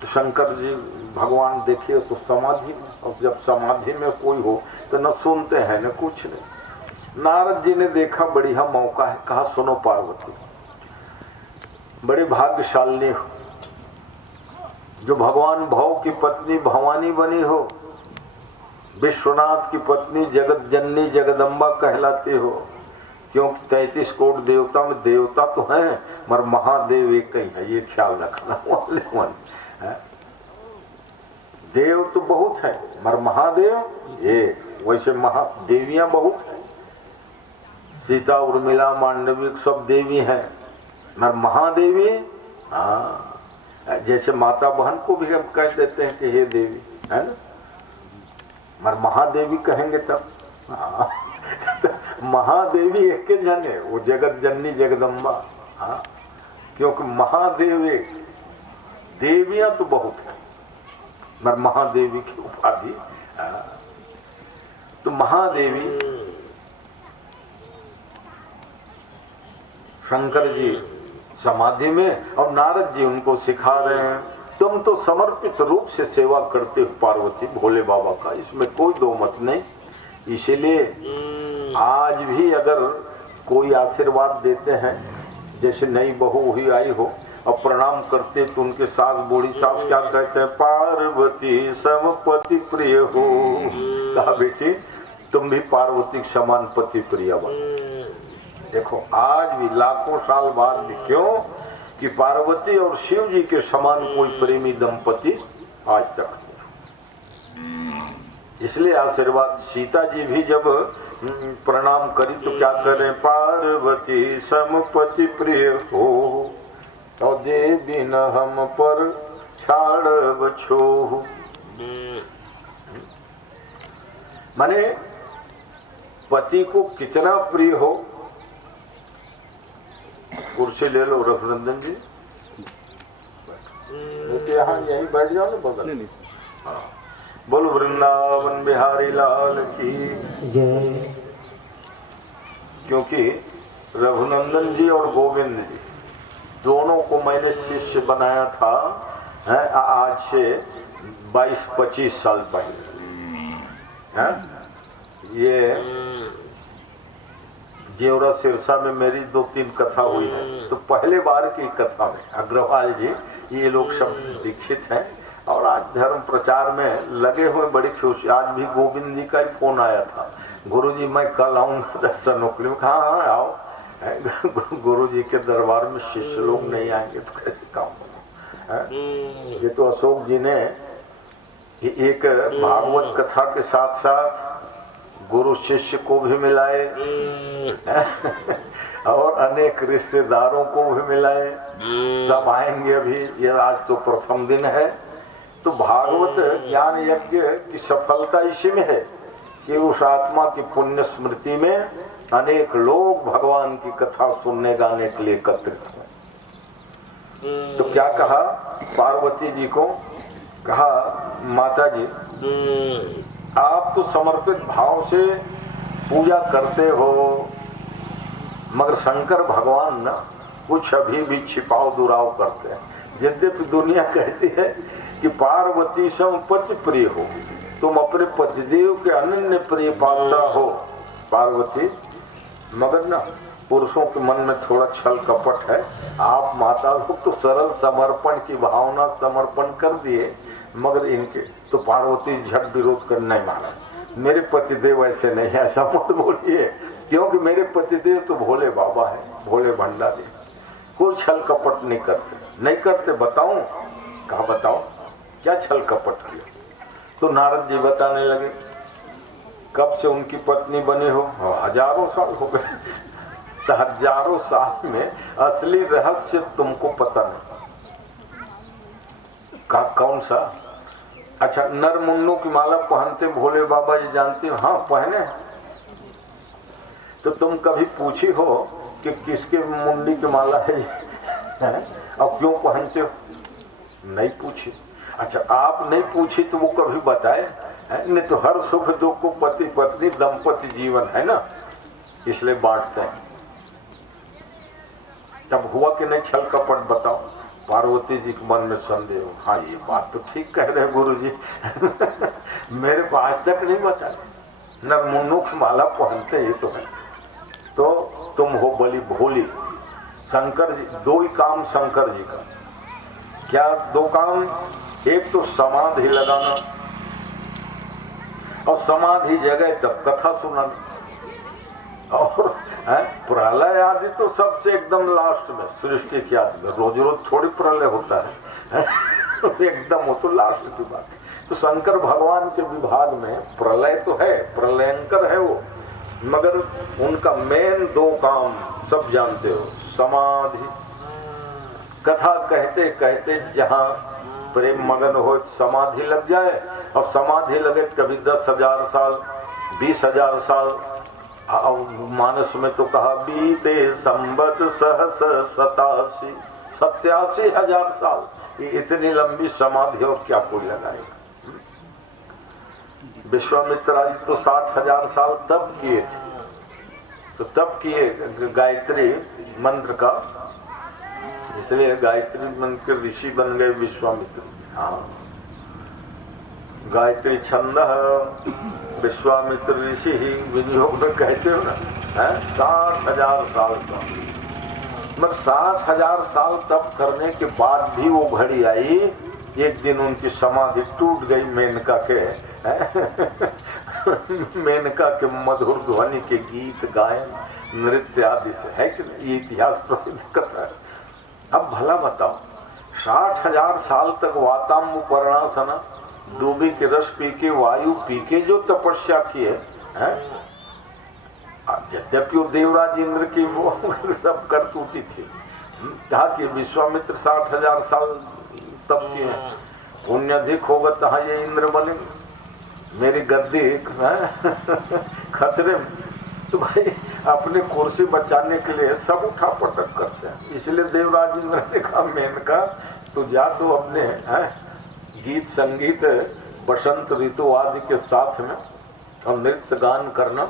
तो शंकर जी भगवान देखिए तो समाधि में, और जब समाधि में कोई हो तो न सुनते हैं न कुछ नहीं। नारद जी ने देखा बढ़िया मौका है, कहा सुनो पार्वती, बड़े भाग्यशाली हो जो भगवान भव की पत्नी भवानी बनी हो, विश्वनाथ की पत्नी जगत जननी जगदम्बा कहलाती हो, क्योंकि 33 करोड़ देवता में देवता तो हैं मगर महादेव एक ही है, ये ख्याल रखना वाले मन है। देव तो बहुत है मगर महादेव ये, वैसे महादेवियां बहुत है, सीता उर्मिला मांडवी सब देवी हैं मगर महादेवी हाँ, जैसे माता बहन को भी हम कह देते हैं कि हे देवी है ना, मगर महादेवी कहेंगे तब हाँ। महादेवी एक के जन है, वो जगत जननी जगदम्बा हाँ, क्योंकि महादेव एक, देवियां तो बहुत है मगर महादेवी की उपाधि हाँ। तो महादेवी शंकर जी समाधि में और नारद जी उनको सिखा रहे हैं, तुम तो समर्पित रूप से सेवा करते हो पार्वती भोले बाबा का, इसमें कोई दो मत नहीं। इसीलिए आज भी अगर कोई आशीर्वाद देते हैं, जैसे नई बहू हुई आई हो और प्रणाम करते तो उनके सास बूढ़ी सास क्या कहते हैं, पार्वती समपति प्रिय हो। कहा बेटी तुम भी पार्वती समान पति प्रिय बन। देखो आज भी लाखों साल बाद भी, क्यों कि पार्वती और शिव जी के समान कोई प्रेमी दंपति आज तक नहीं। इसलिए आशीर्वाद सीता जी भी जब प्रणाम करी तो क्या करें, पार्वती समपति प्रिय हो और देवी न हम पर छाड़ बछो। माने पति को कितना प्रिय हो। कुर्सी ले लो रघुनंदन जी, तो यहाँ यहीं बैठ जाओ ना बगल। हाँ बोलो वृंदावन बिहारी लाल की जय। क्योंकि रघुनंदन जी और गोविंद जी दोनों को मैंने शिष्य बनाया था है, आज से 22-25 साल पहले है। ये जेवरा सिरसा में मेरी 2-3 कथा हुई है, तो पहले बार की कथा में अग्रवाल जी ये लोग सब दीक्षित हैं और आज धर्म प्रचार में लगे हुए, बड़ी खुशी। आज भी गोविंद जी का ही फोन आया था, गुरुजी मैं कल आऊंगा दर्शनों के लिए। हाँ आओ। गुरुजी के दरबार में शिष्य लोग नहीं आएंगे तो कैसे काम होगा? ये तो अशोक जी ने एक भागवत कथा के साथ साथ गुरु शिष्य को भी मिलाए और अनेक रिश्तेदारों को भी मिलाए। सब आएंगे अभी, ये आज तो प्रथम दिन है। तो भागवत ज्ञान यज्ञ की सफलता इसी में है कि उस आत्मा की पुण्य स्मृति में अनेक लोग भगवान की कथा सुनने गाने के लिए एकत्रित हुए। तो क्या कहा पार्वती जी को? कहा माता जी आप तो समर्पित भाव से पूजा करते हो, मगर शंकर भगवान ना कुछ अभी भी छिपाव दुराव करते हैं। यद्यपि दुनिया कहती है कि पार्वती सम पति प्रिय हो, तुम अपने पतिदेव के अनन्य प्रिय पात्रा हो पार्वती, मगर ना पुरुषों के मन में थोड़ा छल कपट है। आप माता लोग तो सरल समर्पण की भावना समर्पण कर दिए, मगर इनके तो पार्वती झट विरोध करना ही माना। मेरे पतिदेव ऐसे नहीं है, ऐसा मत बोलिए, क्योंकि मेरे पतिदेव तो भोले बाबा है, भोले भंडारी, कोई छल कपट नहीं करते। बताऊं? कहा बताओ क्या छल कपट किया? तो नारद जी बताने लगे कब से उनकी पत्नी बने हो? हजारों साल हो गए। तो हजारों साल में असली रहस्य तुमको पता नहीं। कौन सा? अच्छा, नर मुन्नों की माला पहनते भोले बाबा जी जानते हो? हाँ पहने। तो तुम कभी पूछी हो कि किसके मुंडी की माला है और क्यों पहनते हो? नहीं पूछी। अच्छा आप नहीं पूछी तो वो कभी बताए? नहीं तो हर सुख दुख को पति पत्नी दंपति जीवन है ना, इसलिए बांटते हैं। तब हुआ कि नहीं छल कपट? बताओ। पार्वती जी के मन में संदेह हो, हाँ ये बात तो ठीक कह रहे गुरु जी मेरे को आज तक नहीं बताया। नरमुन्नों की माला पहनते ये तो है। तो तुम हो बली भोली। शंकर जी दो ही काम शंकर जी का। क्या दो काम? एक तो समाधि लगाना और समाधि जगह तब कथा सुनाना, और प्रलय आदि तो सबसे एकदम लास्ट में सृष्टि की आदि में। रोज रोज थोड़ी प्रलय होता है एकदम वो तो लास्ट की बात है। तो शंकर भगवान के विभाग में प्रलय तो है, प्रलयंकर है वो, मगर उनका मेन दो काम सब जानते हो। समाधि, कथा कहते कहते जहाँ प्रेम मगन हो समाधि लग जाए, और समाधि लगे कभी 10,000 साल 20,000 साल। मानस में तो कहा बीते संबत सहस 87,000 साल। ये इतनी लंबी समाधि और क्या कोई लगाएगा? विश्वामित्र आज तो 60,000 साल तब किए थे। तो तब किए गायत्री मंत्र का, इसलिए गायत्री मंत्र के ऋषि बन गए विश्वामित्र। हाँ गायत्री छंद विश्वामित्र ऋषि ही विनियोग में कहते हो ना, 60,000 साल का। मगर 60,000 साल तप करने के बाद भी वो घड़ी आई, एक दिन उनकी समाधि टूट गई मेनका के मेनका के मधुर ध्वनि के गीत गायन नृत्य आदि से, है कि नहीं? ये इतिहास प्रसिद्ध कथा है। अब भला बताओ 60,000 साल तक वाताम्ब पर्णासना, दूबी के रस पी के वायु पी के जो तपस्या किए हैं, यद्यपि वो देवराज इंद्र की वो सब करतूती थी। कहा कि विश्वामित्र 60,000 साल तप किए, पुण्य अधिक होगा तहाँ ये इंद्र बनेंगे, मेरी गद्दी खतरे में। तो भाई अपने कुर्सी बचाने के लिए सब उठा पटक करते हैं। इसलिए देवराज इंद्र ने कहा मेनका तो जा, तो अपने गीत संगीत बसंत ऋतु आदि के साथ में और नृत्य गान करना।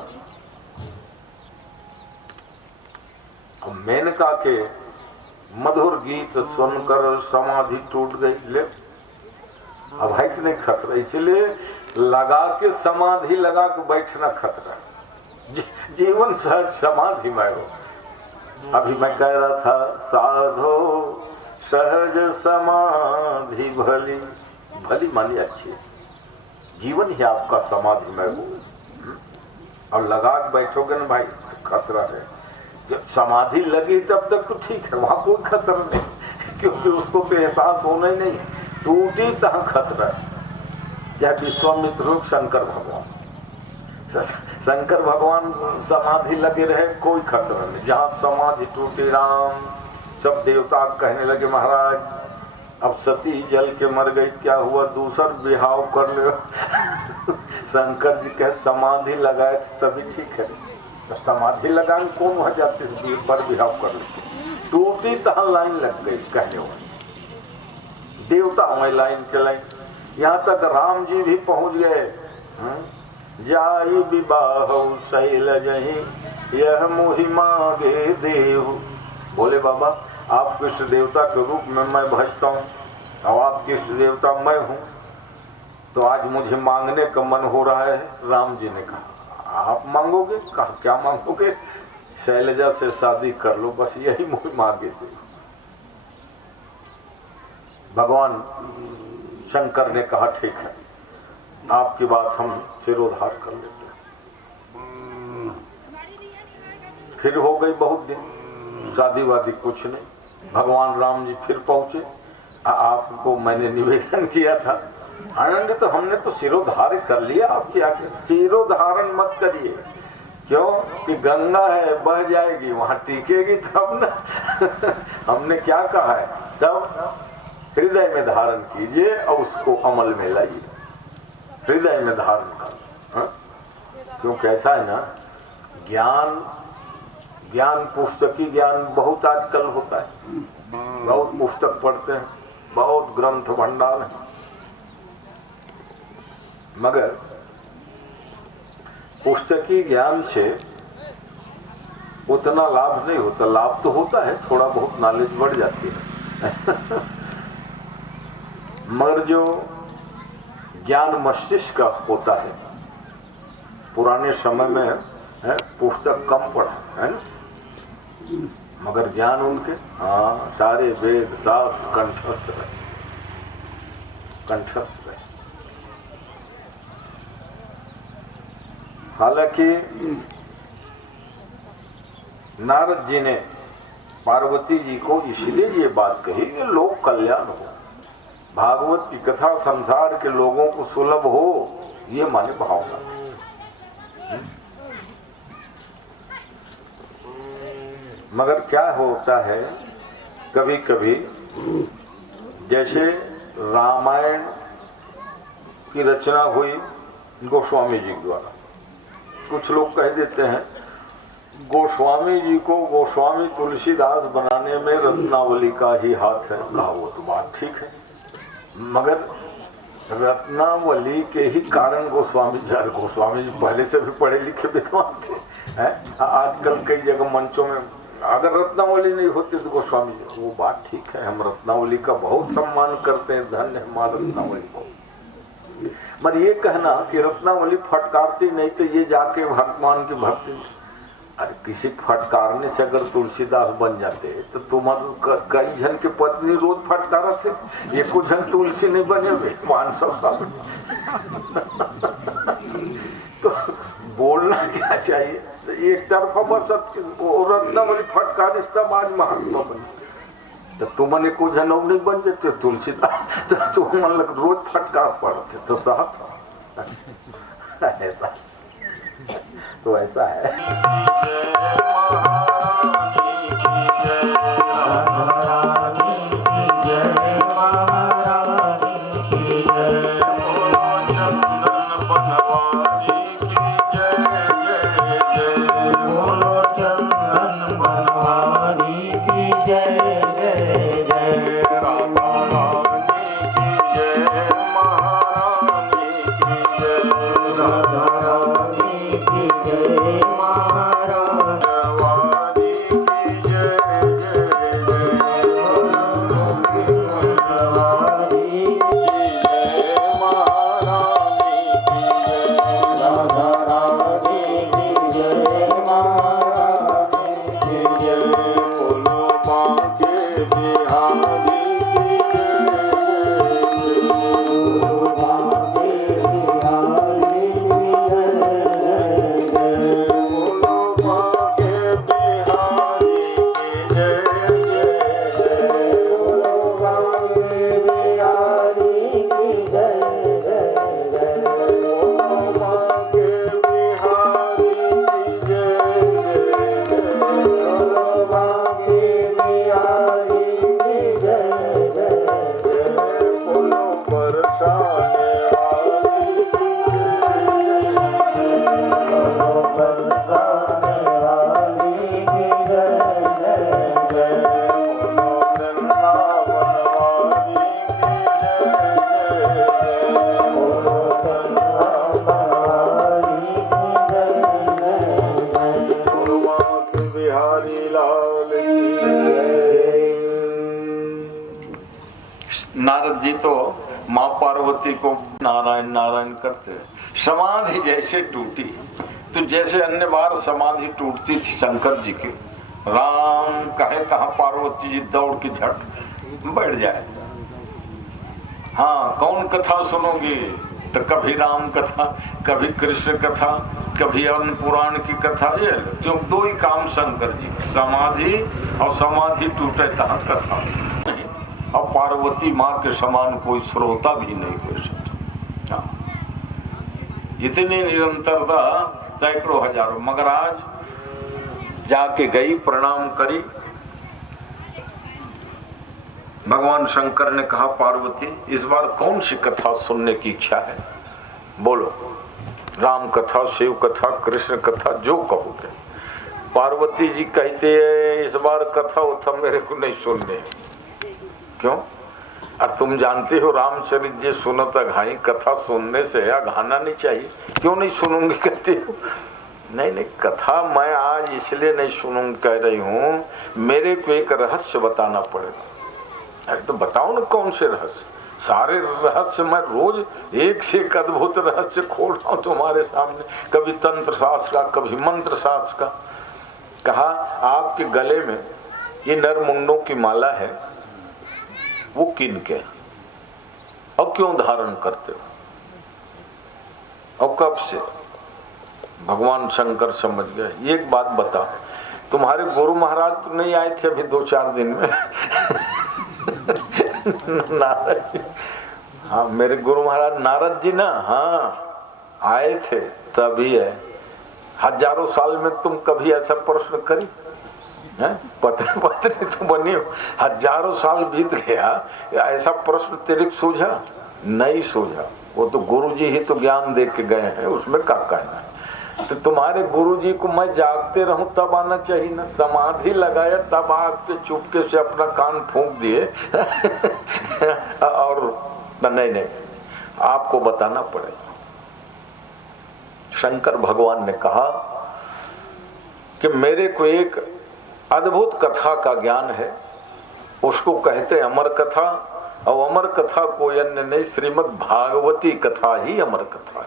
अब मेनका के मधुर गीत सुनकर समाधि टूट गई। ले अब है कि नहीं खतरा? इसलिए लगा के समाधि लगा के बैठना खतरा। जीवन सहज समाधि में हो। अभी मैं कह रहा था साधो सहज समाधि भली भली मानी अच्छी है, जीवन ही आपका समाधिमय हो। और लगा के बैठोगे ना भाई तो खतरा है। जब समाधि लगी तब तक तो ठीक है, वहां कोई खतरा नहीं, क्योंकि उसको तो एहसास होना ही नहीं, टूटी तहाँ खतरा है। चाहे विश्वामित्र हो, शंकर भगवान, शंकर भगवान समाधि लगे रहे, कोई खतरा नहीं। जहाँ समाधि टूटी, राम सब देवता कहने लगे महाराज अब सती जल के मर गई, क्या हुआ, दूसर बिहाव कर ले। शंकर जी कहे समाधि लगाए थे तभी ठीक है, तो समाधि लगाए कौन वहां जाते पर बिहाव कर लेते। टूटी तहाँ लाइन लग गई कहने वाली, देवता हमें लाइन के लाइन, यहाँ तक राम जी भी पहुंच गए। जाई विवाह शैलजहि यह मोहि मांगे देव। बोले बाबा आप कृष्ण देवता के रूप में मैं भजता हूँ और आप कृष्ण देवता मैं हूँ, तो आज मुझे मांगने का मन हो रहा है। राम जी ने कहा आप मांगोगे? कहा क्या मांगोगे? शैलजा से शादी कर लो, बस यही मुझे मांगे थे। भगवान शंकर ने कहा ठीक है, आपकी बात हम सिरोधार कर लेते हैं। फिर हो गई बहुत दिन, शादी वादी कुछ नहीं। भगवान राम जी फिर पहुंचे, आपको मैंने निवेदन किया था आनंद, तो हमने तो सिरोधार कर लिया, आपकी आगे सिरोधारण मत करिए। क्यों कि गंगा है बह जाएगी, वहां टिकेगी तब ना। हमने क्या कहा है, तब हृदय में धारण कीजिए और उसको अमल में लाइए, हृदय में धारण कर। क्यों कैसा है ना, ज्ञान पुस्तकी ज्ञान बहुत आजकल होता है, बहुत पुस्तक पढ़ते हैं, बहुत ग्रंथ भंडार है, मगर पुस्तकी ज्ञान से उतना लाभ नहीं होता। लाभ तो होता है, थोड़ा बहुत नॉलेज बढ़ जाती है। मगर जो ज्ञान मस्तिष्क का होता है, पुराने समय में है पुस्तक कम पढ़ा है ना, मगर ज्ञान उनके सारे वेद शास्त्र कंठस्थ रहे, कंठस्थ रहे। हालांकि नारद जी ने पार्वती जी को इसलिए ये बात कही कि लोक कल्याण हो, भागवत की कथा संसार के लोगों को सुलभ हो, ये माने भावना थी। मगर क्या होता है, कभी कभी जैसे रामायण की रचना हुई गोस्वामी जी द्वारा, कुछ लोग कह देते हैं गोस्वामी जी को गोस्वामी तुलसीदास बनाने में रत्नावली का ही हाथ है। कहा वो तो बात ठीक है, मगर रत्नावली के ही कारण गोस्वामी जी पहले से भी पढ़े लिखे विद्वान थे। आजकल कई जगह मंचों में अगर रत्नावली नहीं होती तो गोस्वामी जी, वो बात ठीक है, हम रत्नावली का बहुत सम्मान करते हैं, धन्य है मां रत्नावली को। मगर ये कहना कि रत्नावली फटकारती नहीं तो ये जाके भगवान की भक्ति, अरे किसी फटकारने से अगर तुलसीदास बन जाते तो तुम्हारे कई जन के पत्नी रोज फटकारा थे, ये कुछ जन तुलसी नहीं बने हुए 500 साल। तो बोलना क्या चाहिए, तो एक तरफा बस रत्नावली फटकार समाज महात्मा बने, तो तुमने कुछ जन नहीं बन जाते तुलसीदास, तो तुम रोज फटकार पड़ते तो साथ ऐसा, तो ऐसा है। नारद जी तो माँ पार्वती को नारायण नारायण करते, समाधि जैसे टूटी। तो जैसे अन्य बार समाधि टूटती थी शंकर जी की, राम कहे तहाँ पार्वती जी दौड़ के झट बैठ जाए। हाँ, कौन कथा सुनोगी? तो कभी राम कथा, कभी कृष्ण कथा, कभी अन्न पुराण की कथा। ये क्यों? दो ही काम शंकर जी, समाधि और समाधि टूटे तहाँ कथा नहीं। और पार्वती माँ के समान कोई श्रोता भी नहीं हो सकता। हाँ, इतनी निरंतरता, सैकड़ों हजारों। मगर आज जाके गई, प्रणाम करी। भगवान शंकर ने कहा, पार्वती इस बार कौन सी कथा सुनने की इच्छा है? बोलो, राम कथा, शिव कथा, कृष्ण कथा, जो कहोगे। पार्वती जी कहते हैं, इस बार कथा उथा मेरे को नहीं सुनने। क्यों? और तुम जानते हो रामचरित जी सुनत अघाई, कथा सुनने से अघाना नहीं चाहिए। क्यों नहीं सुनूंगी कहते हो? नहीं नहीं, कथा मैं आज इसलिए नहीं सुनूंगी कह रही हूँ, मेरे को एक रहस्य बताना पड़ेगा। अरे तो बताओ ना, कौन से रहस्य? सारे रहस्य मैं रोज एक से एक अद्भुत रहस्य खोल रहा हूँ तुम्हारे सामने। कभी तंत्र शास्त्र का, कभी मंत्र शास्त्र का। कहा, आपके गले में ये नरमुंडों की माला है, वो किन के और क्यों धारण करते हो और कब से? भगवान शंकर समझ गए। एक बात बता, तुम्हारे गुरु महाराज तो नहीं आए थे अभी 2-4 दिन में? नारद, हाँ मेरे गुरु महाराज नारद जी ना, हाँ आए थे तभी है। हजारों साल में तुम कभी ऐसा प्रश्न करी है? पत्नी तो बनी हो, हजारों साल बीत गया, ऐसा प्रश्न तेरे सूझा नहीं? सूझा। वो तो गुरु जी ही तो ज्ञान दे के गए हैं, उसमें क्या कहना है? तो तुम्हारे गुरुजी को मैं जागते रहूं तब आना चाहिए ना। समाधि लगाया तब आपके चुपके से अपना कान फूंक दिए और नहीं, आपको बताना पड़ेगा। शंकर भगवान ने कहा कि मेरे को एक अद्भुत कथा का ज्ञान है, उसको कहते अमर कथा। और अमर कथा कोई अन्य नहीं, श्रीमद् भागवती कथा ही अमर कथा है।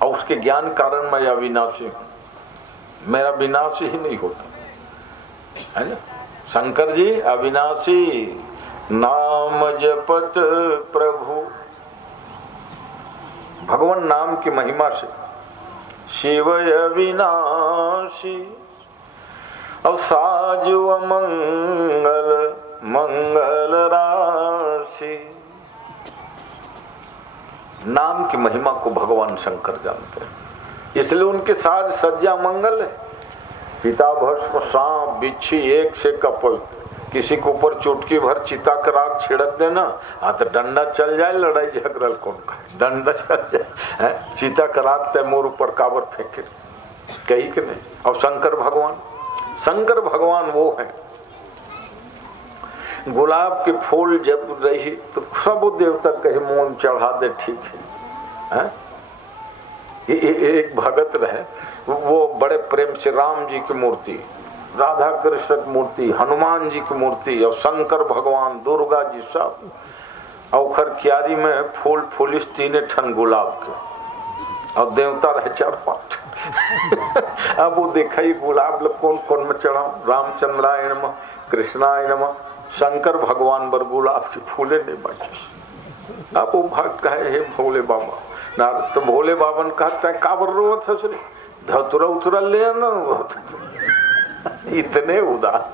और उसके ज्ञान कारण मैं अविनाशी हूं, मेरा विनाश ही नहीं होता है ना। शंकर जी अविनाशी, नाम जपत प्रभु। भगवान नाम की महिमा से शिव अविनाशी, और साजु मंगल मंगल राशि। नाम की महिमा को भगवान शंकर जानते हैं, इसलिए उनके साज सज्जा मंगल है। चिता भस्म सांप बिच्छी एक से कपल, किसी के ऊपर चुटकी भर चिता का राग छिड़क देना, हाँ तो डंडा चल जाए, लड़ाई झगड़ल कौन का डंडा चल जाए, चिता का राग तैमूर ऊपर काबर फेंके, कही कि नहीं। और शंकर भगवान वो है, गुलाब के फूल जब रही तो सब देवता कहे मोम चढ़ा दे, ठीक है। एक भगत रहे, वो बड़े प्रेम से राम जी की मूर्ति, राधा कृष्ण की मूर्ति, हनुमान जी की मूर्ति और शंकर भगवान, दुर्गा जी सब औखर क्यारी में फूल फूलिस 3 ठन गुलाब के, और देवता रहे 4-5। अब वो देखा ही गुलाब कौन कौन में चढ़ाऊं, रामचंद्राय नमः, कृष्णाय नमः। शंकर भगवान बर गुलाब की फूले नहीं बचे। अब वो भक्त कहे, हे भोले बाबा, नारद तो भोले बाबा ने कहता है काबर रोवत है सर, धतुरा उतरा ले ना। इतने उदार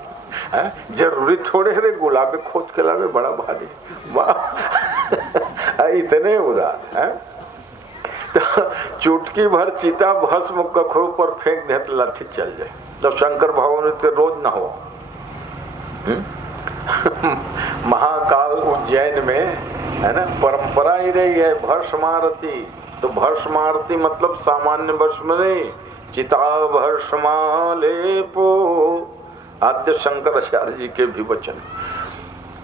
है, जरूरी थोड़े रे गुलाबे खोज के लावे, बड़ा भारी वाह। इतने उदार है, तो चुटकी भर चिता भस्म कखरों पर फेंक दे तो लाठी चल जाए। तो शंकर भगवान तो रोज ना हो। महाकाल उज्जैन में है ना, परंपरा ही रही है भस्मारती। तो भस्मारती मतलब सामान्य भस्म नहीं, चिता भस्मालेपो। आद्य शंकराचार्य जी के भी वचन,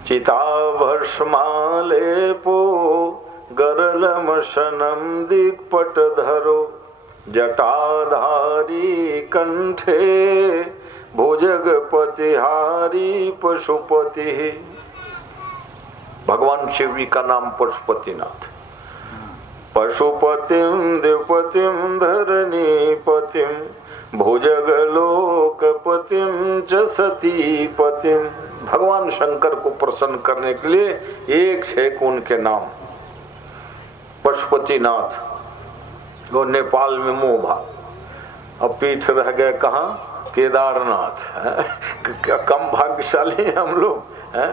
चिता भस्मालेपो गरलमशनम दिक्पट धरो, जटाधारी कंठे भुजगपतिहारी पशुपति। भगवान शिव जी का नाम पशुपतिनाथ। पशुपतिम देवपतिम धरणीपतिम भुजगलोकपतिम च सतीपतिम। भगवान शंकर को प्रसन्न करने के लिए एक से एक उनके नाम। पशुपतिनाथ वो नेपाल में मोभा, अब पीठ रह गए कहाँ, केदारनाथ। कम भाग्यशाली हैं हम लोग हैं।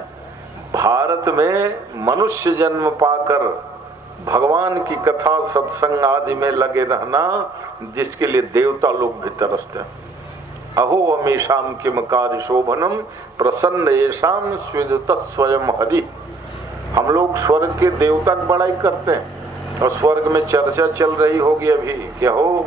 भारत में मनुष्य जन्म पाकर भगवान की कथा सत्संग आदि में लगे रहना, जिसके लिए देवता लोग भी तरसते हैं। अहो अमीशाम किम कार्य शोभनम प्रसन्न येषाम स्विदुत स्वयं हरि। हम लोग स्वर्ग के देवता की बड़ाई करते हैं और स्वर्ग में चर्चा चल रही होगी अभी क्या हो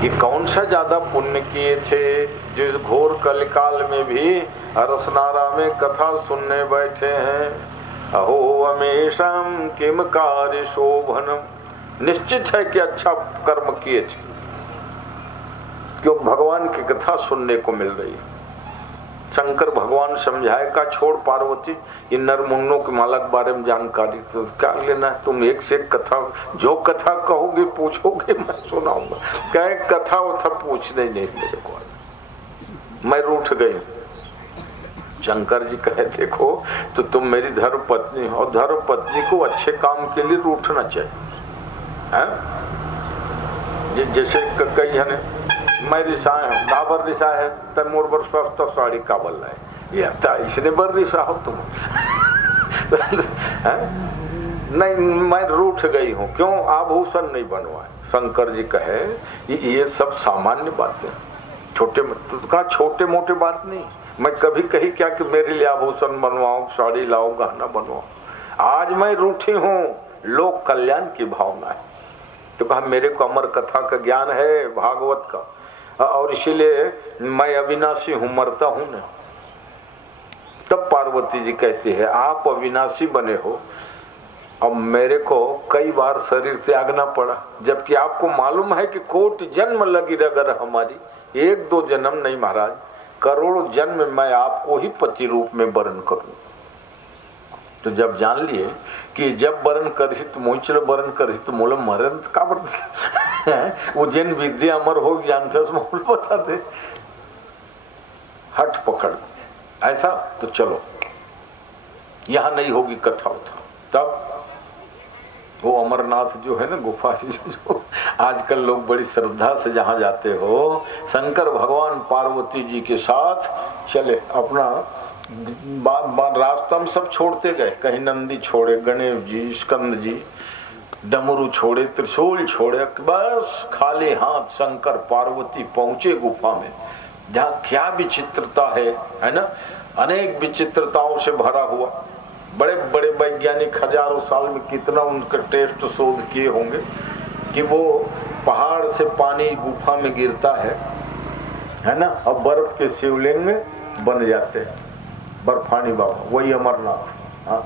कि कौन सा ज्यादा पुण्य किए थे, जिस घोर कलिकाल में भी अरसनारा में कथा सुनने बैठे हैं। अहो अमेशम किम कार्य शोभनम। निश्चित है कि अच्छा कर्म किए थे, क्यों भगवान की कथा सुनने को मिल रही है। शंकर भगवान समझाए का छोड़ पार्वती, इन नरमुन्नों की माला के बारे में जानकारी तो क्या लेना है, तुम एक से एक कथा, जो कथा कहोगे पूछोगे मैं सुनाऊंगा। क्या कथा वथा पूछने नहीं मेरे को, मैं रूठ गई। शंकर जी कहे देखो तो तुम मेरी धर्म पत्नी हो, धर्म पत्नी को अच्छे काम के लिए रूठना चाहिए है? जैसे कई है मैं रिसाए हूँ, डाबर रिसा है तब मोर बर स्वस्थ साड़ी काबल है, ये इसने बर रिसा हो तुम नहीं, मैं रूठ गई हूँ, क्यों आभूषण नहीं बनवाए। शंकर जी कहे ये सब सामान्य बातें, छोटे कहा छोटे मोटे बात नहीं। मैं कभी कही क्या कि मेरे लिए आभूषण बनवाओ, साड़ी लाओ, गहना बनवाओ। आज मैं रूठी हूँ, लोक कल्याण की भावना है। तो कहा मेरे को अमर कथा का ज्ञान है, भागवत का, और इसीलिए मैं अविनाशी हूँ, मरता हूँ न। तब पार्वती जी कहती है आप अविनाशी बने हो, अब मेरे को कई बार शरीर त्यागना पड़ा, जबकि आपको मालूम है कि कोटि जन्म लगी रगर हमारी, एक दो जन्म नहीं महाराज, करोड़ों जन्म मैं आपको ही पति रूप में वर्ण करूं। तो जब जान लिए कि जब वर्ण करहित मोचल वर्ण करहित मूल मरण का उज्जैन विद्या अमर हो ज्ञान मूल बता दे, हट पकड़ ऐसा तो चलो यहां नहीं होगी कथा उठा। तब वो अमरनाथ जो है ना गुफा, जो आजकल लोग बड़ी श्रद्धा से जहां जाते हो, शंकर भगवान पार्वती जी के साथ चले, अपना रास्ता में सब छोड़ते गए। कहीं नंदी छोड़े, गणेश जी, स्कंद जी, डमरू छोड़े, त्रिशूल छोड़े, बस खाली हाथ शंकर पार्वती पहुंचे गुफा में, जहाँ क्या विचित्रता है ना, अनेक विचित्रताओं से भरा हुआ। बड़े बड़े वैज्ञानिक हजारों साल में कितना उनके टेस्ट शोध किए होंगे कि वो पहाड़ से पानी गुफा में गिरता है ना, और बर्फ के शिवलिंग बन जाते हैं, बर्फानी बाबा, वही अमरनाथ। हाँ,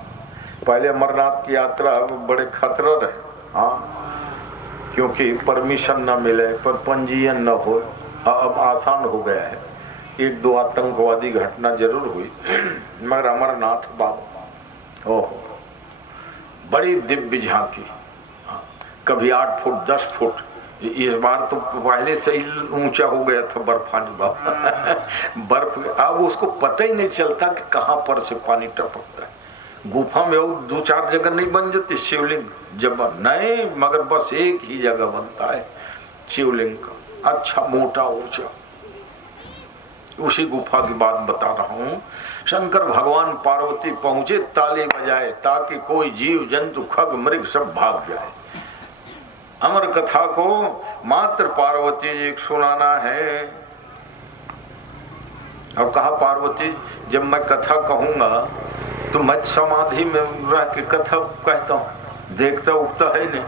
पहले अमरनाथ की यात्रा बड़े खतरा रहे, हाँ, क्योंकि परमिशन न मिले, पर पंजीयन न हो। अब आसान हो गया है, एक दो आतंकवादी घटना जरूर हुई, मगर अमरनाथ बाबा ओहो बड़ी दिव्य झांकी, कभी 8 फुट 10 फुट, इस बार तो पहले से ही ऊंचा हो गया था बर्फानी बाबा बर्फ, अब उसको पता ही नहीं चलता कि कहां पर से पानी टपकता है। गुफा में और 2-4 जगह नहीं बन जाती शिवलिंग, जब नहीं, मगर बस एक ही जगह बनता है शिवलिंग का, अच्छा मोटा ऊंचा। उसी गुफा की बात बता रहा हूँ। शंकर भगवान पार्वती पहुंचे, ताली बजाए ताकि कोई जीव जंतु खग मृग सब भाग जाए। अमर कथा को मात्र पार्वती जी को सुनाना है। और कहा पार्वती जब मैं कथा कहूंगा तो मैं समाधि में रह के कथा कहता हूँ, देखता उठता है नहीं,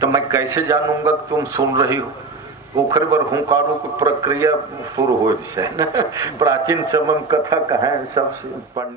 तो मैं कैसे जानूंगा कि तुम सुन रही हो। ओखर बर हुंकारो की प्रक्रिया शुरू हो, प्राचीन समय में कथा कहा है सब पंडित